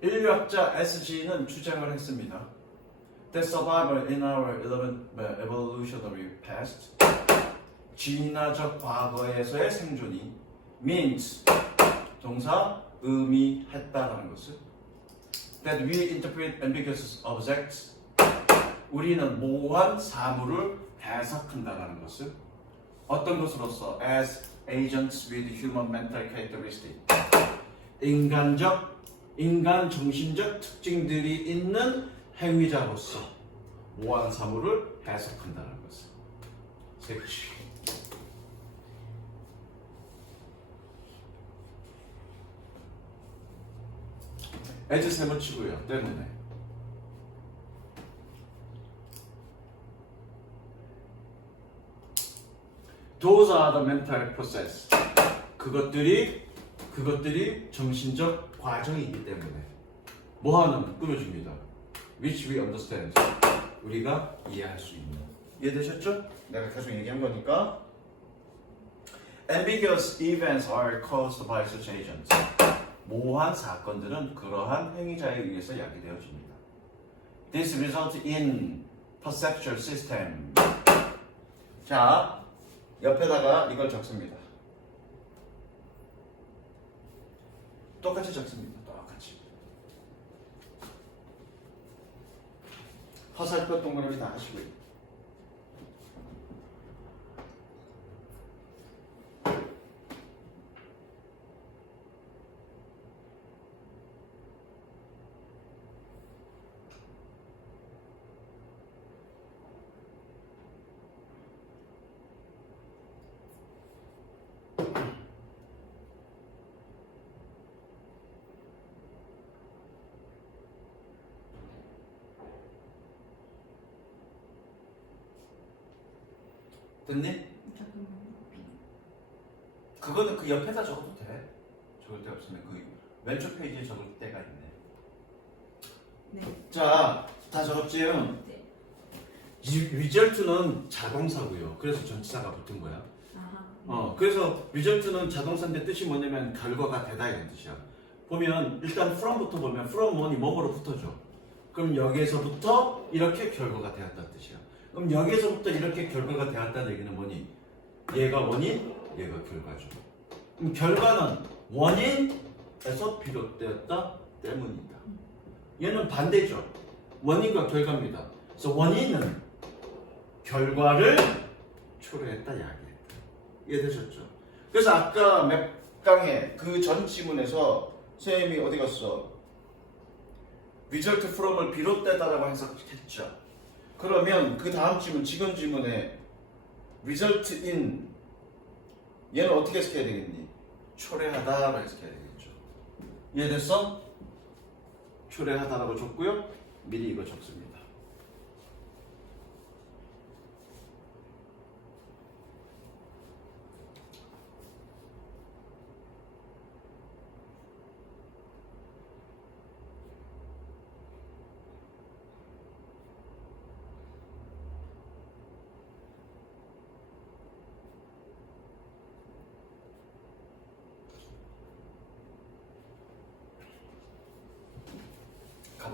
인류학자 SG는 주장을 했습니다. That survival in our evolutionary past, 진화적 과거에서의 생존이 means 동사 의미했다라는 것을 that we interpret ambiguous objects, 우리는 모호한 사물을 해석한다라는 것을 어떤 것으로서 as agents with human mental characteristic, 인간 정신적 특징들이 있는 행위자로서 모호한 사물을 해석한다는 것을. 색치. 에즈 세번 치고요. 때문에. Those are the mental process. 그것들이 정신적 과정이기 때문에 뭐하는 꾸며줍니다. Which we understand. 우리가 이해할 수 있는. 이해되셨죠? 내가 계속 얘기한 거니까. Ambiguous events are caused by such agents. 모호한 사건들은 그러한 행위자에 의해서 야기되어집니다. This results in perceptual system. 자, 옆에다가 이걸 적습니다. 똑같이 적습니다. 똑같이. 화살표 동그라미 다 하시고요. 됐니? 그거는 그 옆에다 적어도 돼. 적을 데 없으면 그 왼쪽 페이지에 적을 때가 있네. 네. 자, 다 적었지요? 네. 리절트는 자동사고요. 그래서 전치사가 붙은 거야. 아하. 그래서 리절트는 자동사인데 뜻이 뭐냐면 결과가 되다 이런 뜻이야. 보면 일단 from부터 보면 from one이 뭐뭐로 붙어줘. 그럼 여기에서부터 이렇게 결과가 되었다는 뜻이야. 그럼 여기에서부터 이렇게 결과가 되었다는 얘기는 뭐니? 얘가 원인, 얘가 결과죠. 그럼 결과는 원인에서 비롯되었다 때문이다. 얘는 반대죠. 원인과 결과입니다. 그래서 원인은 결과를 초래했다, 야기했다. 이해되셨죠? 그래서 아까 몇 강의 그 전 지문에서 선생님이 어디 갔어? result from을 비롯되다라고 해석했죠. 그러면 그 다음 지문, 지금 지문에 result in 얘는 어떻게 해석해야 되겠니? 초래하다라고 해석해야 되겠죠. 이해됐어? 초래하다라고 줬고요. 미리 이거 적습니다.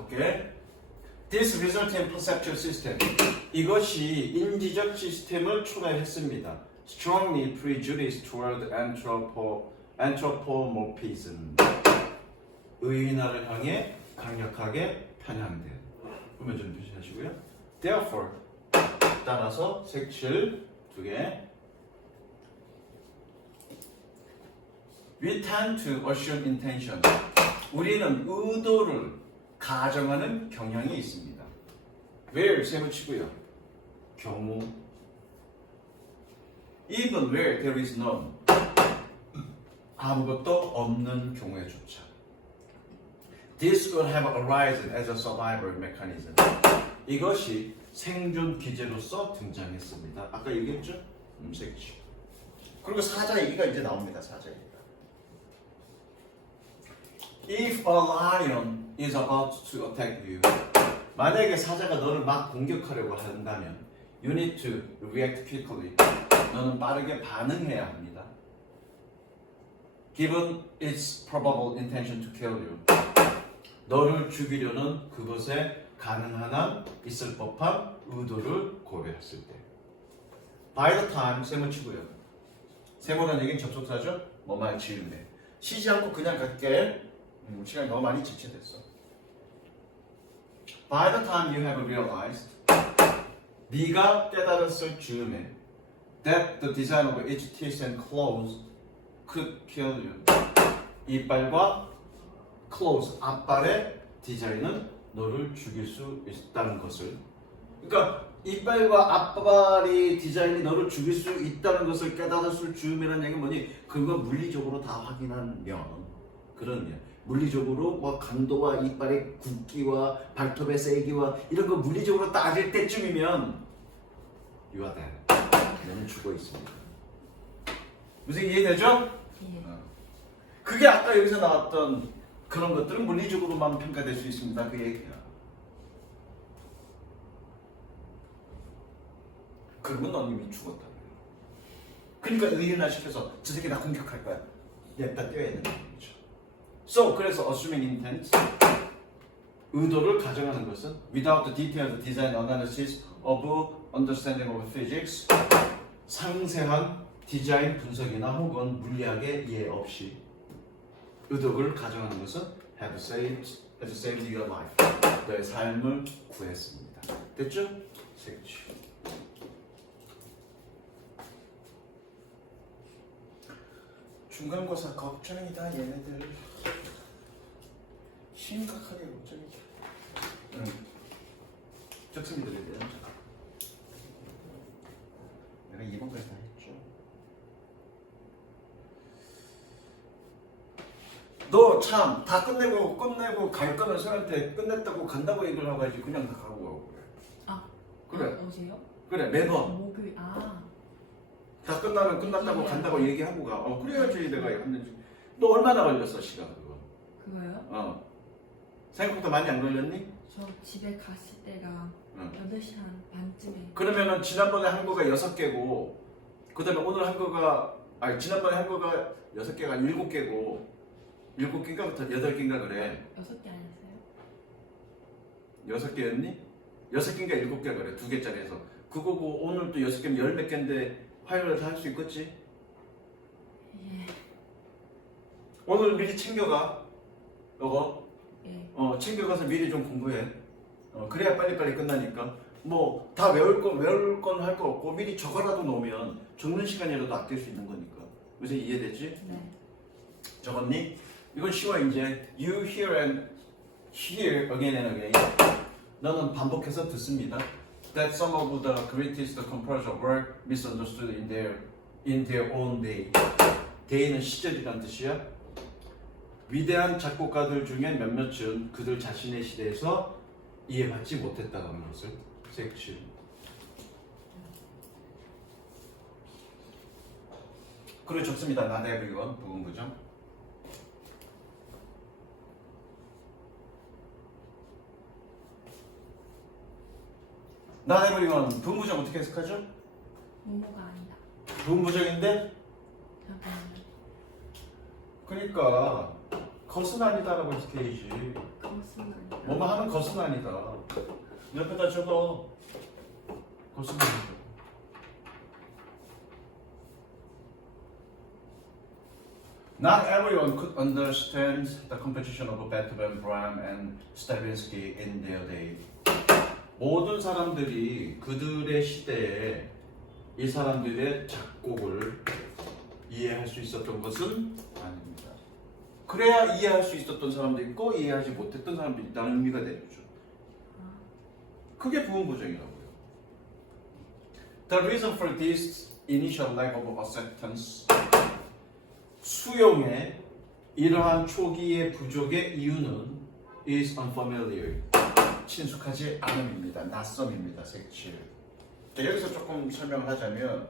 볼게. This resulting perceptual system. 이것이 인지적 시스템을 초래했습니다. Strongly prejudiced toward anthropomorphism. 의인화를 향해 강력하게 편향된. 그러면 좀 표시하시고요. Therefore, 따라서 색칠 2개. We tend to assume intention. 우리는 의도를 가정하는 경향이 있습니다. where 세무치고요. 경우. even where there is none. 아무것도 없는 경우에조차. This could have arisen as a survival mechanism. 이것이 생존 기제로서 등장했습니다. 아까 얘기했죠? 색칠. 그리고 사자 얘기가 이제 나옵니다. 사자 얘기가. If a lion is about to attack you, 만약에 사자가 너를 막 공격하려고 한다면, you need to react quickly. 너는 빠르게 반응해야 합니다. Given its probable intention to kill you, 너를 죽이려는 그것에 가능한 한 있을 법한 의도를 고려했을 때. By the time 세모치고요. 세모라는 얘기는 접속사죠. 뭐만 지으네. 쉬지 않고 그냥 갈게. 시간이 너무 많이 지체됐어. By the time you have realized, 네가 깨달았을 즈음에, that the design of its teeth and claws could kill you. 이빨과 claws, 앞발의 디자인은 너를 죽일 수 있다는 것을. 그러니까 이빨과 앞발의 디자인이 너를 죽일 수 있다는 것을 깨달았을 즈음이라는 얘기는 뭐니? 그거 물리적으로 다 확인하면 그런 예. 물리적으로 뭐 강도와 이빨의 굵기와 발톱의 세기와 이런 거 물리적으로 따질 때쯤이면 you are dead. 너는 죽어 있습니다. 무슨 이해되죠? 예. 그게 아까 여기서 나왔던 그런 것들은 물리적으로만 평가될 수 있습니다. 그 얘기야. 그러면 넌 이미 죽었다. 그러니까 의인화 시켜서 저 새끼 나 공격할 거야. 냅다 떼야 되는 거죠. So, 그래서 assuming intent, 의도를 가정하는 것은 without the detailed design analysis of understanding of physics, 상세한 디자인 분석이나 혹은 물리학의 이해 없이 의도를 가정하는 것은 has saved your life. 너의 삶을 구했습니다. 됐죠? 색칠. 중간고사 걱정이다 얘네들. 심각하게 걱정이죠. 적습니다. 내가 2번까지 다 했죠. 너 참 다 끝내고 갈 거면 선한테 끝냈다고 간다고 얘기를 하고 해야지. 그냥 다 가고 가고 그래. 아 그래. 어제요? 그래 매번 목요일 다 끝나면 끝났다고 간다고 얘기하고 가. 그래야지 내가 했는지. 너 얼마나 걸렸어 시간 그거? 그거요? 생각보다 많이 안 걸렸니? 저 집에 갔을 때가 8시 반쯤에. 그러면은 지난번에 한 거가 6개고 그 다음에 오늘 한 거가 지난번에 한 거가 6개가 7개고 7개인가 8개인가 그래. 6개 아니었어요? 6개였니? 6개인가 7개 그래. 2개짜리에서 그거고 오늘 또 6개면 10몇 개인데 화요일에 다 할 수 있겠지? 예. 오늘 미리 챙겨가. 너거 예. 챙겨가서 미리 좀 공부해. 그래야 빨리빨리 끝나니까. 뭐 다 외울 건 할 거 없고 미리 적어라도 놓으면 적는 시간이라도 아낄 수 있는 거니까. 무슨 이해되지? 네. 적었니? 이건 쉬워 이제. You hear again and again. 너는 반복해서 듣습니다. That some of the greatest composers were misunderstood in their own day. day는 시절이란 뜻이야. 위대한 작곡가들 중에 몇몇은 그들 자신의 시대에서 이해받지 못했다는 것을 색칠. 그리고 적습니다. Not everyone 부분 부정. Not everyone 부분 부정 어떻게 해석하죠? 모모가 아니다. 부분 부정인데? 잠깐만요. 그러니까 것은 아니다라고 해석해야지. 것은 아니다. 뭐뭐 하는 것은 아니다. 옆에다 적어. 것은 아니다. Not everyone could understand the composition of Beethoven, Brahms, and Stravinsky in their day. 모든 사람들이 그들의 시대에 이 사람들의 작곡을 이해할 수 있었던 것은 아닙니다. 그래야 이해할 수 있었던 사람도 있고 이해하지 못했던 사람도 있다는 의미가 되죠. 그게 부흥부정이라고요. The reason for this initial lack of acceptance, 수용의 이러한 초기의 부족의 이유는 is unfamiliar, 친숙하지 않음입니다. 낯섦입니다. 색칠. 여기서 조금 설명을 하자면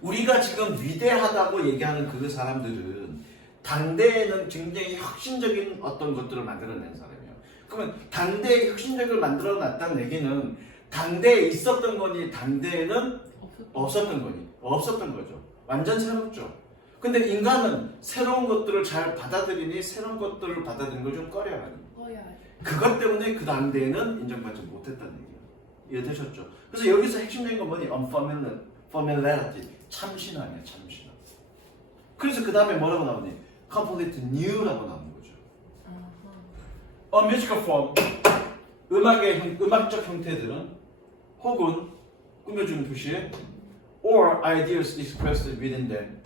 우리가 지금 위대하다고 얘기하는 그 사람들은 당대에는 굉장히 혁신적인 어떤 것들을 만들어낸 사람이에요. 그러면 당대에 혁신적을 만들어놨다는 얘기는 당대에 있었던 거니 당대에는 없었던 거니 없었던 거죠. 완전 새롭죠. 근데 인간은 새로운 것들을 잘 받아들이니 새로운 것들을 받아들이는 걸 좀 꺼려하니 그것 때문에 그 당대에는 인정받지 못했다는 얘기예요. 이해되셨죠? 그래서 여기서 핵심적인 건 뭐니? unfamiliarity, 참신함이야, 참신함. 그래서 그 다음에 뭐라고 나오니? complete new라고 나오는 거죠. A musical form, 음악적 형태들은 혹은 꾸며주는 표시에 or ideas expressed within them,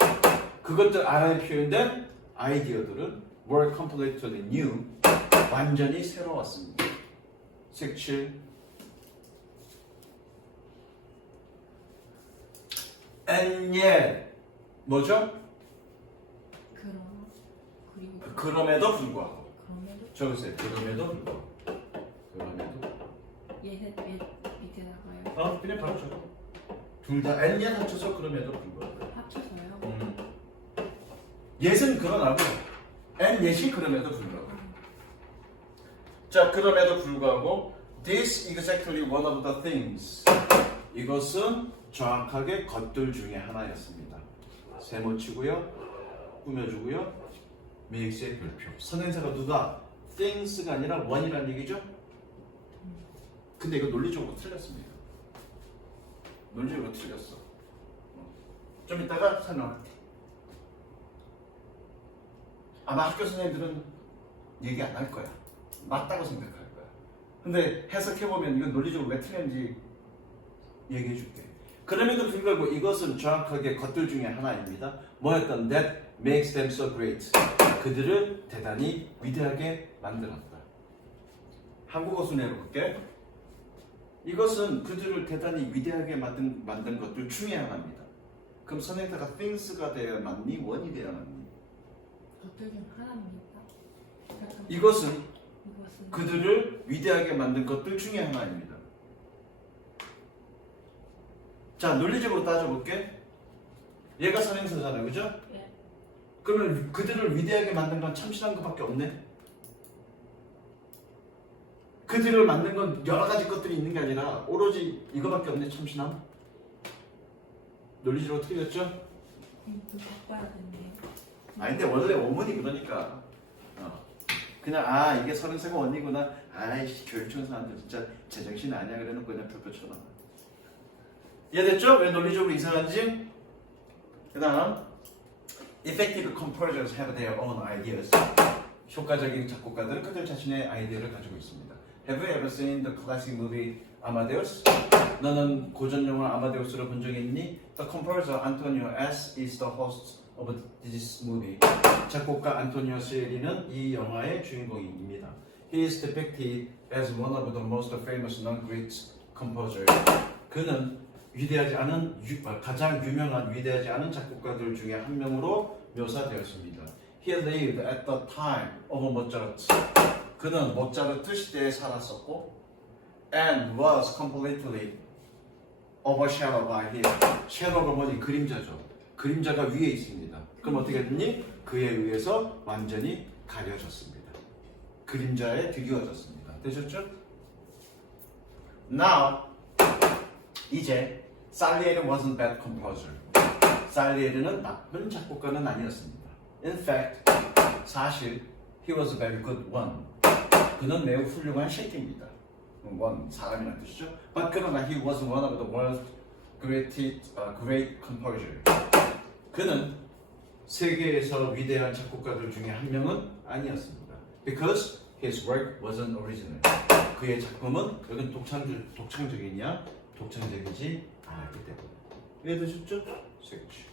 그것들 안에 표현된 아이디어들은 were completely new, 완전히 새로웠습니다. 색칠. And yet, 뭐죠? 그럼에도 불구하고. 적으세요. 그럼에도 불구하고. 밑에다가요? 그냥 바로 적어. 둘 다 and yet 합쳐서 그럼에도 불구하고. 합쳐서요? yet은 그러나고 and yet이 그럼에도 불구하고. 자, 그럼에도 불구하고 this is exactly one of the things. 이것은 정확하게 것들 중에 하나였습니다. 세모치고요, 꾸며주고요, makes의 별표. 선행사가 누가? things가 아니라 one이라는 얘기죠? 근데 이거 논리적으로 틀렸습니다. 논리적으로 틀렸어. 좀 이따가 설명할게. 아마 학교 선생님들은 얘기 안 할 거야. 맞다고 생각할 거야. 근데 해석해보면 이건 논리적으로 왜 틀렸는지 얘기해 줄게. 그럼에도 불구하고 이것은 정확하게 것들 중에 하나입니다. 뭐였던? That makes them so great. 그들을 대단히 위대하게 만들었다. 한국어 순회로 볼게. 이것은 그들을 대단히 위대하게 만든 것들 중에 하나입니다. 그럼 선행사가 things가 되어야 맞니? one이 되어야 맞니? 것들 중 하나입니다. 이것은 그들을 위대하게 만든 것들 중에 하나입니다. 자, 논리적으로 따져볼게. 얘가 선행사잖아요, 그죠? 네. 그러면 그들을 위대하게 만든 건 참신한 것밖에 없네? 그들을 만든 건 여러 가지 것들이 있는 게 아니라 오로지 이거밖에 없네, 참신함? 논리적으로 틀렸죠? 좀 바꿔야 되네요. 근데 원래 원문이 그러니까 그냥 이게 선행사가 원리구나. 아이씨, 교육청 사람들 진짜 제정신 아니야 그래놓고 그냥 별표 쳐놔. 이해됐죠? 왜 논리적으로 이상한지? 그 다음 Effective composers have their own ideas. 효과적인 작곡가들은 그들 자신의 아이디어를 가지고 있습니다. Have you ever seen the classic movie Amadeus? 너는 고전 영화 아마데우스를 본 적이 있니? The composer Antonio S. is the host of this movie. 작곡가 안토니오 시에리는 이 영화의 주인공입니다. He is depicted as one of the most famous non-Greek composers. 그는 위대하지 않은 가장 유명한 위대하지 않은 작곡가들 중에 한 명으로 묘사되었습니다. He lived at the time of Mozart. 그는 모차르트 시대에 살았었고, and was completely overshadowed by him. shadow가 뭐니? 그림자죠. 그림자가 위에 있습니다. 그럼 어떻게 됐니? 그에 의해서 완전히 가려졌습니다. 그림자에 드리워졌습니다. 되셨죠? Now, 이제 살리에르 wasn't bad composer. 살리에르는 나쁜 작곡가는 아니었습니다. In fact, 사실 he was a very good one. 그는 매우 훌륭한 셰프입니다. 원 사람이라는 뜻이죠. But 그러나 he was one of the world's great composer. 그는 세계에서 위대한 작곡가들 중에 한 명은 아니었습니다. Because his work wasn't original. 그의 작품은 여긴 독창적이냐 독창적이지 않았기 때문에. 이해되셨죠? 세치.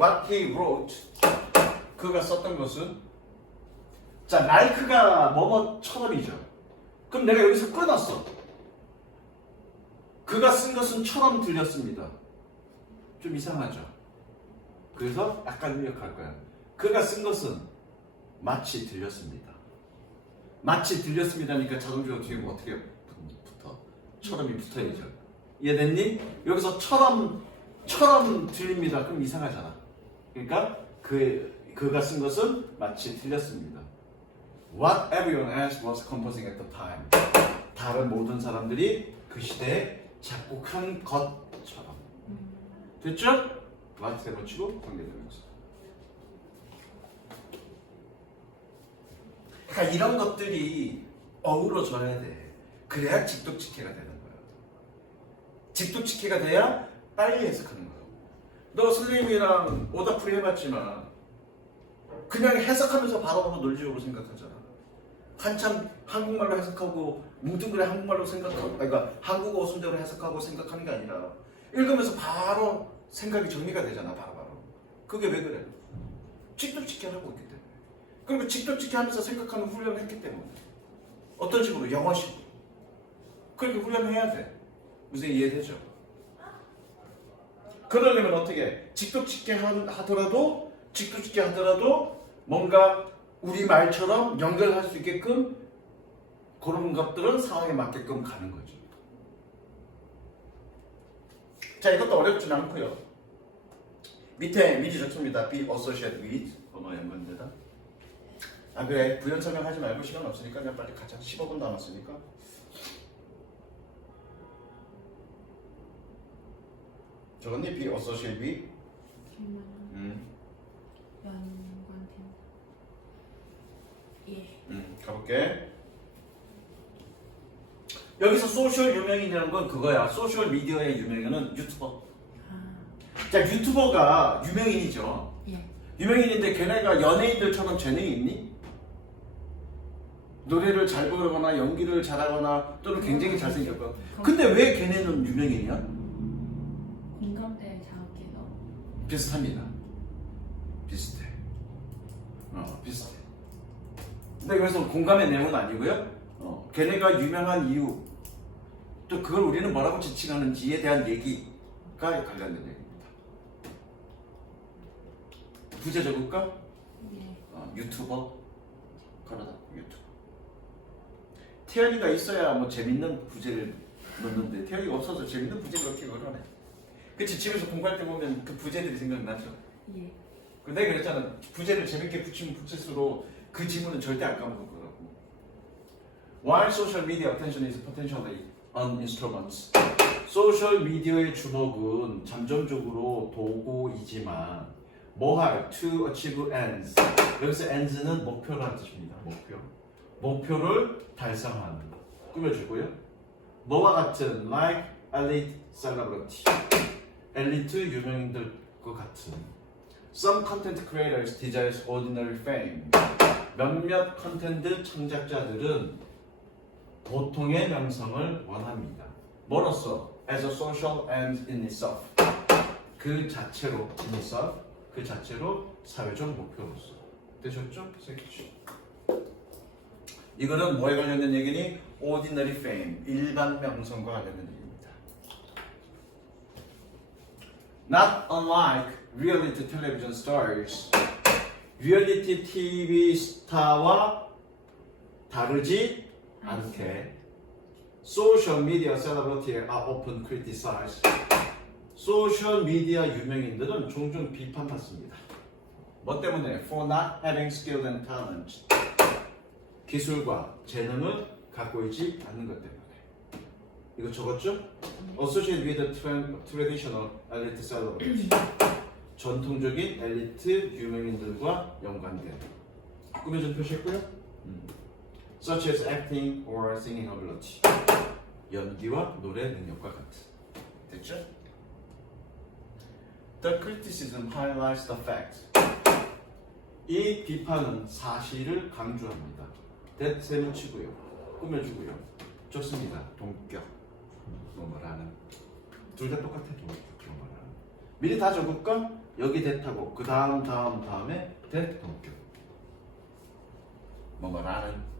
What he wrote. 그가 썼던 것은 자 라이크가 뭐뭐처럼이죠. 그럼 내가 여기서 끊었어. 그가 쓴 것은 처럼 들렸습니다. 좀 이상하죠. 그래서 약간 입력할 거야. 그가 쓴 것은 마치 들렸습니다. 마치 들렸습니다니까 자동적으로 뒤에 뭐 어떻게 붙어? 처럼이 붙어야죠. 이해됐니? 여기서 처럼 들립니다. 그럼 이상하잖아. 그러니까 그가 쓴 것은 마치 들렸습니다. What everyone else was composing at the time. 다른 모든 사람들이 그 시대에 작곡한 것처럼. 됐죠? 라이트 대고치고 관계되면서. 그러니까 이런 것들이 어우러져야 돼. 그래야 직독직해가 되는 거야. 직독직해가 돼야 빨리 해석하는 거야. 너 선생님이랑 오답풀이 해봤지만 그냥 해석하면서 바로바로 논리적으로 생각하잖아. 한참 한국말로 해석하고 뭉뚱그레 한국말로 생각하고 그러니까 한국어 순대로 해석하고 생각하는 게 아니라 읽으면서 바로 생각이 정리가 되잖아. 바로바로. 그게 왜 그래? 직독직해 하고 있기 때문에. 그리고 직독직해 하면서 생각하는 훈련을 했기 때문에. 어떤 식으로? 영어식으로. 그렇게 훈련해야 돼. 무슨 이해되죠? 그러려면 어떻게? 직독직해 하더라도 뭔가 우리 말처럼 연결할 수 있게끔 그런 것들은 상황에 맞게끔 가는 거죠. 자, 이것도 어렵진 않고요. 밑에 미리 적습니다. Be associated with 언어 연관되다. 아 그래 부연 설명하지 말고 시간 없으니까 그냥 빨리 가자. 15분 남았으니까. 저건니 Be associated with 연관된. 예. 가볼게. 여기서 소셜 유명인이라는 건 그거야. 소셜 미디어의 유명인은 유튜버. 자, 유튜버가 유명인이죠. 예. 유명인인데 걔네가 연예인들처럼 재능이 있니? 노래를 잘 부르거나 연기를 잘하거나 또는 굉장히 잘생겼거나. 근데 왜 걔네는 유명인이야? 공감대 장기도. 비슷합니다. 비슷해. 비슷해. 근데 그래서 공감의 내용은 아니고요. 걔네가 유명한 이유 또 그걸 우리는 뭐라고 지칭하는지에 대한 얘기가 관련된 얘기입니다. 부제 적을까? 예. 유튜버 그러다 유튜버. 태연이가 있어야 뭐 재밌는 부제를 넣는데 태연이가 없어서 재밌는 부제를 넣기 어려워. 그치 집에서 공부할 때 보면 그 부제들이 생각나죠. 예. 내가 그랬잖아. 부제를 재밌게 붙이면 붙일수록 그 지문은 절대 안 까먹을 거라고. While social media attention is potentially an instrument. 소셜 미디어의 주목은 잠정적으로 도구이지만 뭐할 to achieve ends. 여기서 ends는 목표라는 뜻입니다. 목표를 달성하는 꾸며주고요. 뭐와 같은 like elite celebrity. 엘리트 유명인들과 같은 Some content creators desire ordinary fame. 몇몇 컨텐츠 창작자들은 보통의 명성을 원합니다. 뭐로써? As a social end in itself. 그 자체로, in itself, 그 자체로 사회적 목표로서. 되셨죠? 이거는 뭐에 관련된 얘기니? Ordinary fame, 일반 명성과 관련된 얘기입니다. Not unlike reality television stars. 리얼리티 TV 스타와 다르지 않게 소셜 미디어 셀러브리티에 are often criticized. 소셜 미디어 유명인들은 종종 비판받습니다. 뭐 때문에? For not having skill and talent. 기술과 재능을 갖고 있지 않는 것 때문에. 이거 적었죠? Associated with the traditional elite celebrity. 전통적인 엘리트 유명인들과 연관된 꾸며준 표시했고요. Such as acting or singing ability. 연기와 노래 능력과 같은. 됐죠? The criticism highlights the facts. 이 비판은 사실을 강조합니다. that 세무치고요. 꾸며주고요. 좋습니다. 동격. 뭐라는. 둘 다 똑같아. 동격. 뭐라는. 미리 다 적을까? 여기 that하고 그 다음에 that 동격. 뭐라는.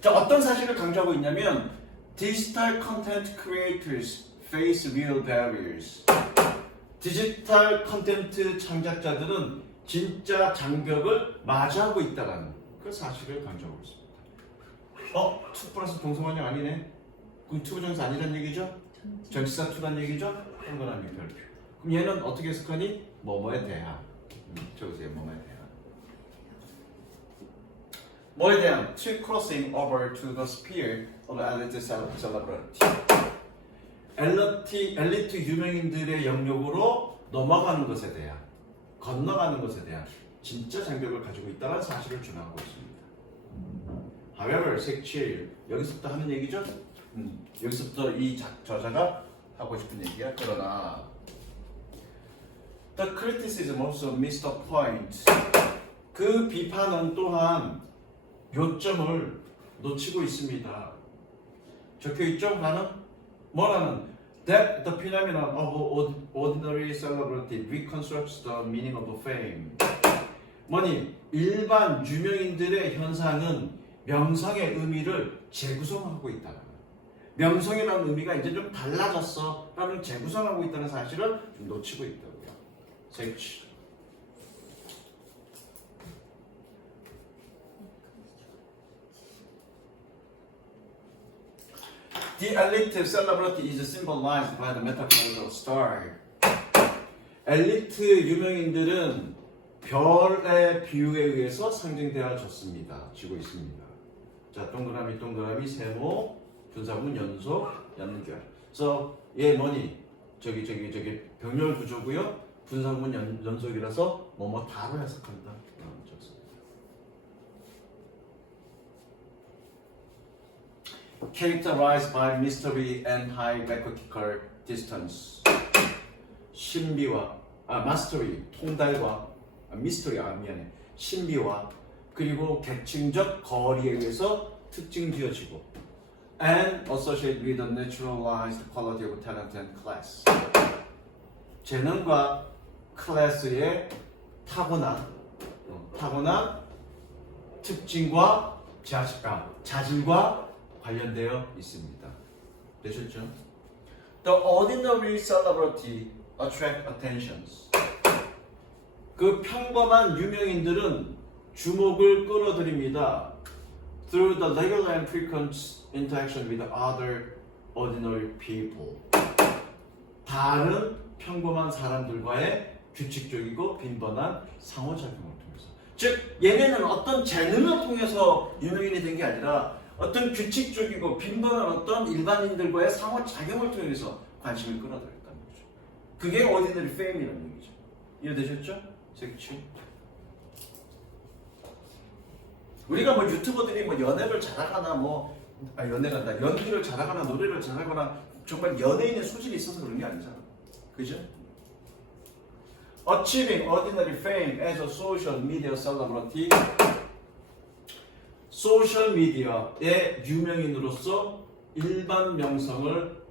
자, 어떤 사실을 강조하고 있냐면 디지털 컨텐츠 creators face real barriers. 디지털 컨텐츠 창작자들은 진짜 장벽을 마주하고 있다는 그 사실을 강조하고 있습니다. 2 플러스 동사원형 아니네? 그럼 투부정사 아니란 얘기죠? 전치사 투란 얘기죠? 동그라미 별표. 그럼 얘는 어떻게 해석하니? 뭐뭐에 대한. 적으세요. 뭐뭐에 대한. 뭐에 대한? To crossing over to the sphere of elite celebrity. 엘리트 유명인들의 영역으로 넘어가는 것에 대한, 건너가는 것에 대한 진짜 장벽을 가지고 있다는 사실을 주장하고 있습니다. However, 색7 여기서부터 하는 얘기죠? 여기서부터 이 저자가 하고 싶은 얘기야. 그러나 The criticism also missed the point. 그 비판은 또한 요점을 놓치고 있습니다. 적혀있죠? 나는 뭐라는 That the phenomenon of ordinary celebrity reconstructs the meaning of fame. 뭐니? 일반 유명인들의 현상은 명성의 의미를 재구성하고 있다. 명성이라는 의미가 이제 좀 달라졌어 라는 재구성하고 있다는 사실을 좀 놓치고 있다고요. 색치. The elite celebrity is symbolized by the metaphorical star. 엘리트 유명인들은 별의 비유에 의해서 상징되어졌습니다. 지고 있습니다. 자, 동그라미 세모 분사구문 연속 연결. 그래서 얘 뭐니? 저기 병렬 구조고요. 분사구문 연속이라서 뭐뭐 다로 해석한다. 좋습니다. Characterized by mystery and high vertical distance. 신비와 mastery 통달과 신비와 그리고 계층적 거리에 의해서 특징 지어지고 and associated with the naturalized quality of talent and class. 재능과 클래스의 타고난 특징과 자질과 관련되어 있습니다. 되셨죠? The ordinary celebrity attract attentions. 그 평범한 유명인들은 주목을 끌어들입니다. Through the regular and frequent interaction with other ordinary people. 다른 평범한 사람들과의 규칙적이고 빈번한 상호작용을 통해서. 즉, 얘네는 어떤 재능을 통해서 유명인이 된 게 아니라 어떤 규칙적이고 빈번한 어떤 일반인들과의 상호작용을 통해서 관심을 끌어들였다는 거죠. 그게 ordinary fame이라는 얘기죠. 이해되셨죠? 색칠. 우리가 뭐 유튜버들이 뭐 연애를 잘하거나 연기를 잘하거나 노래를 잘하거나 정말 연예인의 소질이 있어서 그런 게 아니잖아. 그죠? Achieving ordinary fame as a social media celebrity. 소셜미디어의 유명인으로서 일반 명성을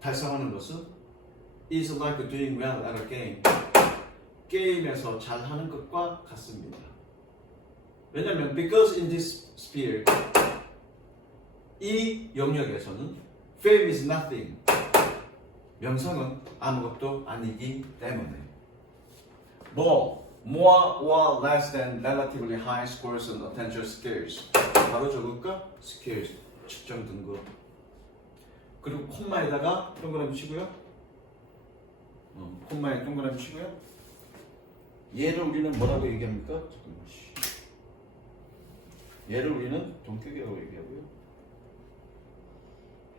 달성하는 것은 is like doing well at a game. 게임에서 잘하는 것과 같습니다. 왜냐하면 because in this sphere 이 영역에서는 fame is nothing. 명성은 아무것도 아니기 때문에 more or less than relatively high scores on attention scales. 바로 적을까? scales, 측정 등급. 그리고 콤마에다가 동그라미 치고요. 콤마에 동그라미 치고요. 얘를 우리는 뭐라고 얘기합니까? 잠깐만. 얘를 우리는 동격이라고 얘기하고요.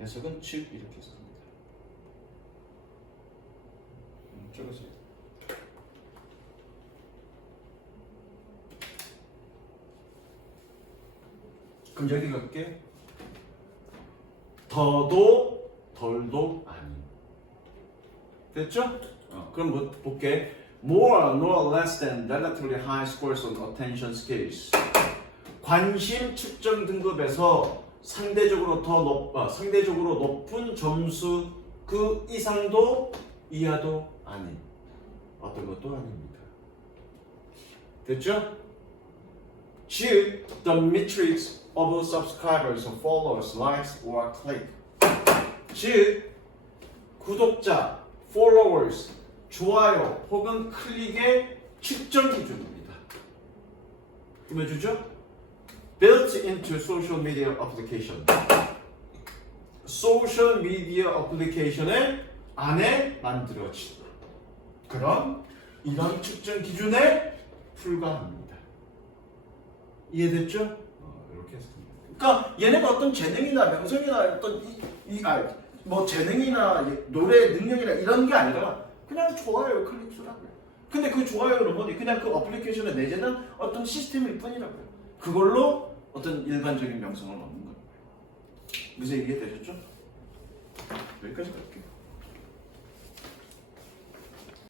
해석은 즉 이렇게 해석합니다. 적으세요. 그럼 여기 갈게. 더도 덜도 아닌. 됐죠? 그럼 뭐 볼게. More nor less than relatively high scores on attention scales. 관심 측정 등급에서 상대적으로 상대적으로 높은 점수 그 이상도 이하도 아닌 어떤 것도 아닙니다. 됐죠? 즉, the metrics of subscribers, followers, likes, or click. 즉, 구독자, followers, 좋아요 혹은 클릭의 측정 기준입니다. 보여주죠? Built into social media application. 소셜 미디어 어플리케이션의 안에 만들어진 그런 이런 측정 기준에 불과합니다. 이해됐죠? 이렇게 했습니다. 그러니까 얘네가 어떤 재능이나 명성이나 어떤 뭐 재능이나 노래 능력이나 이런 게 아니라 그냥 좋아요 클릭 수라고요. 근데 그 좋아요는 뭐니? 그냥 그 어플리케이션에 내재는 어떤 시스템일 뿐이라고요. 그걸로 어떤 일반적인 명성을 얻는 거예요. 무슨 얘기 되셨죠? 여기까지 갈게요.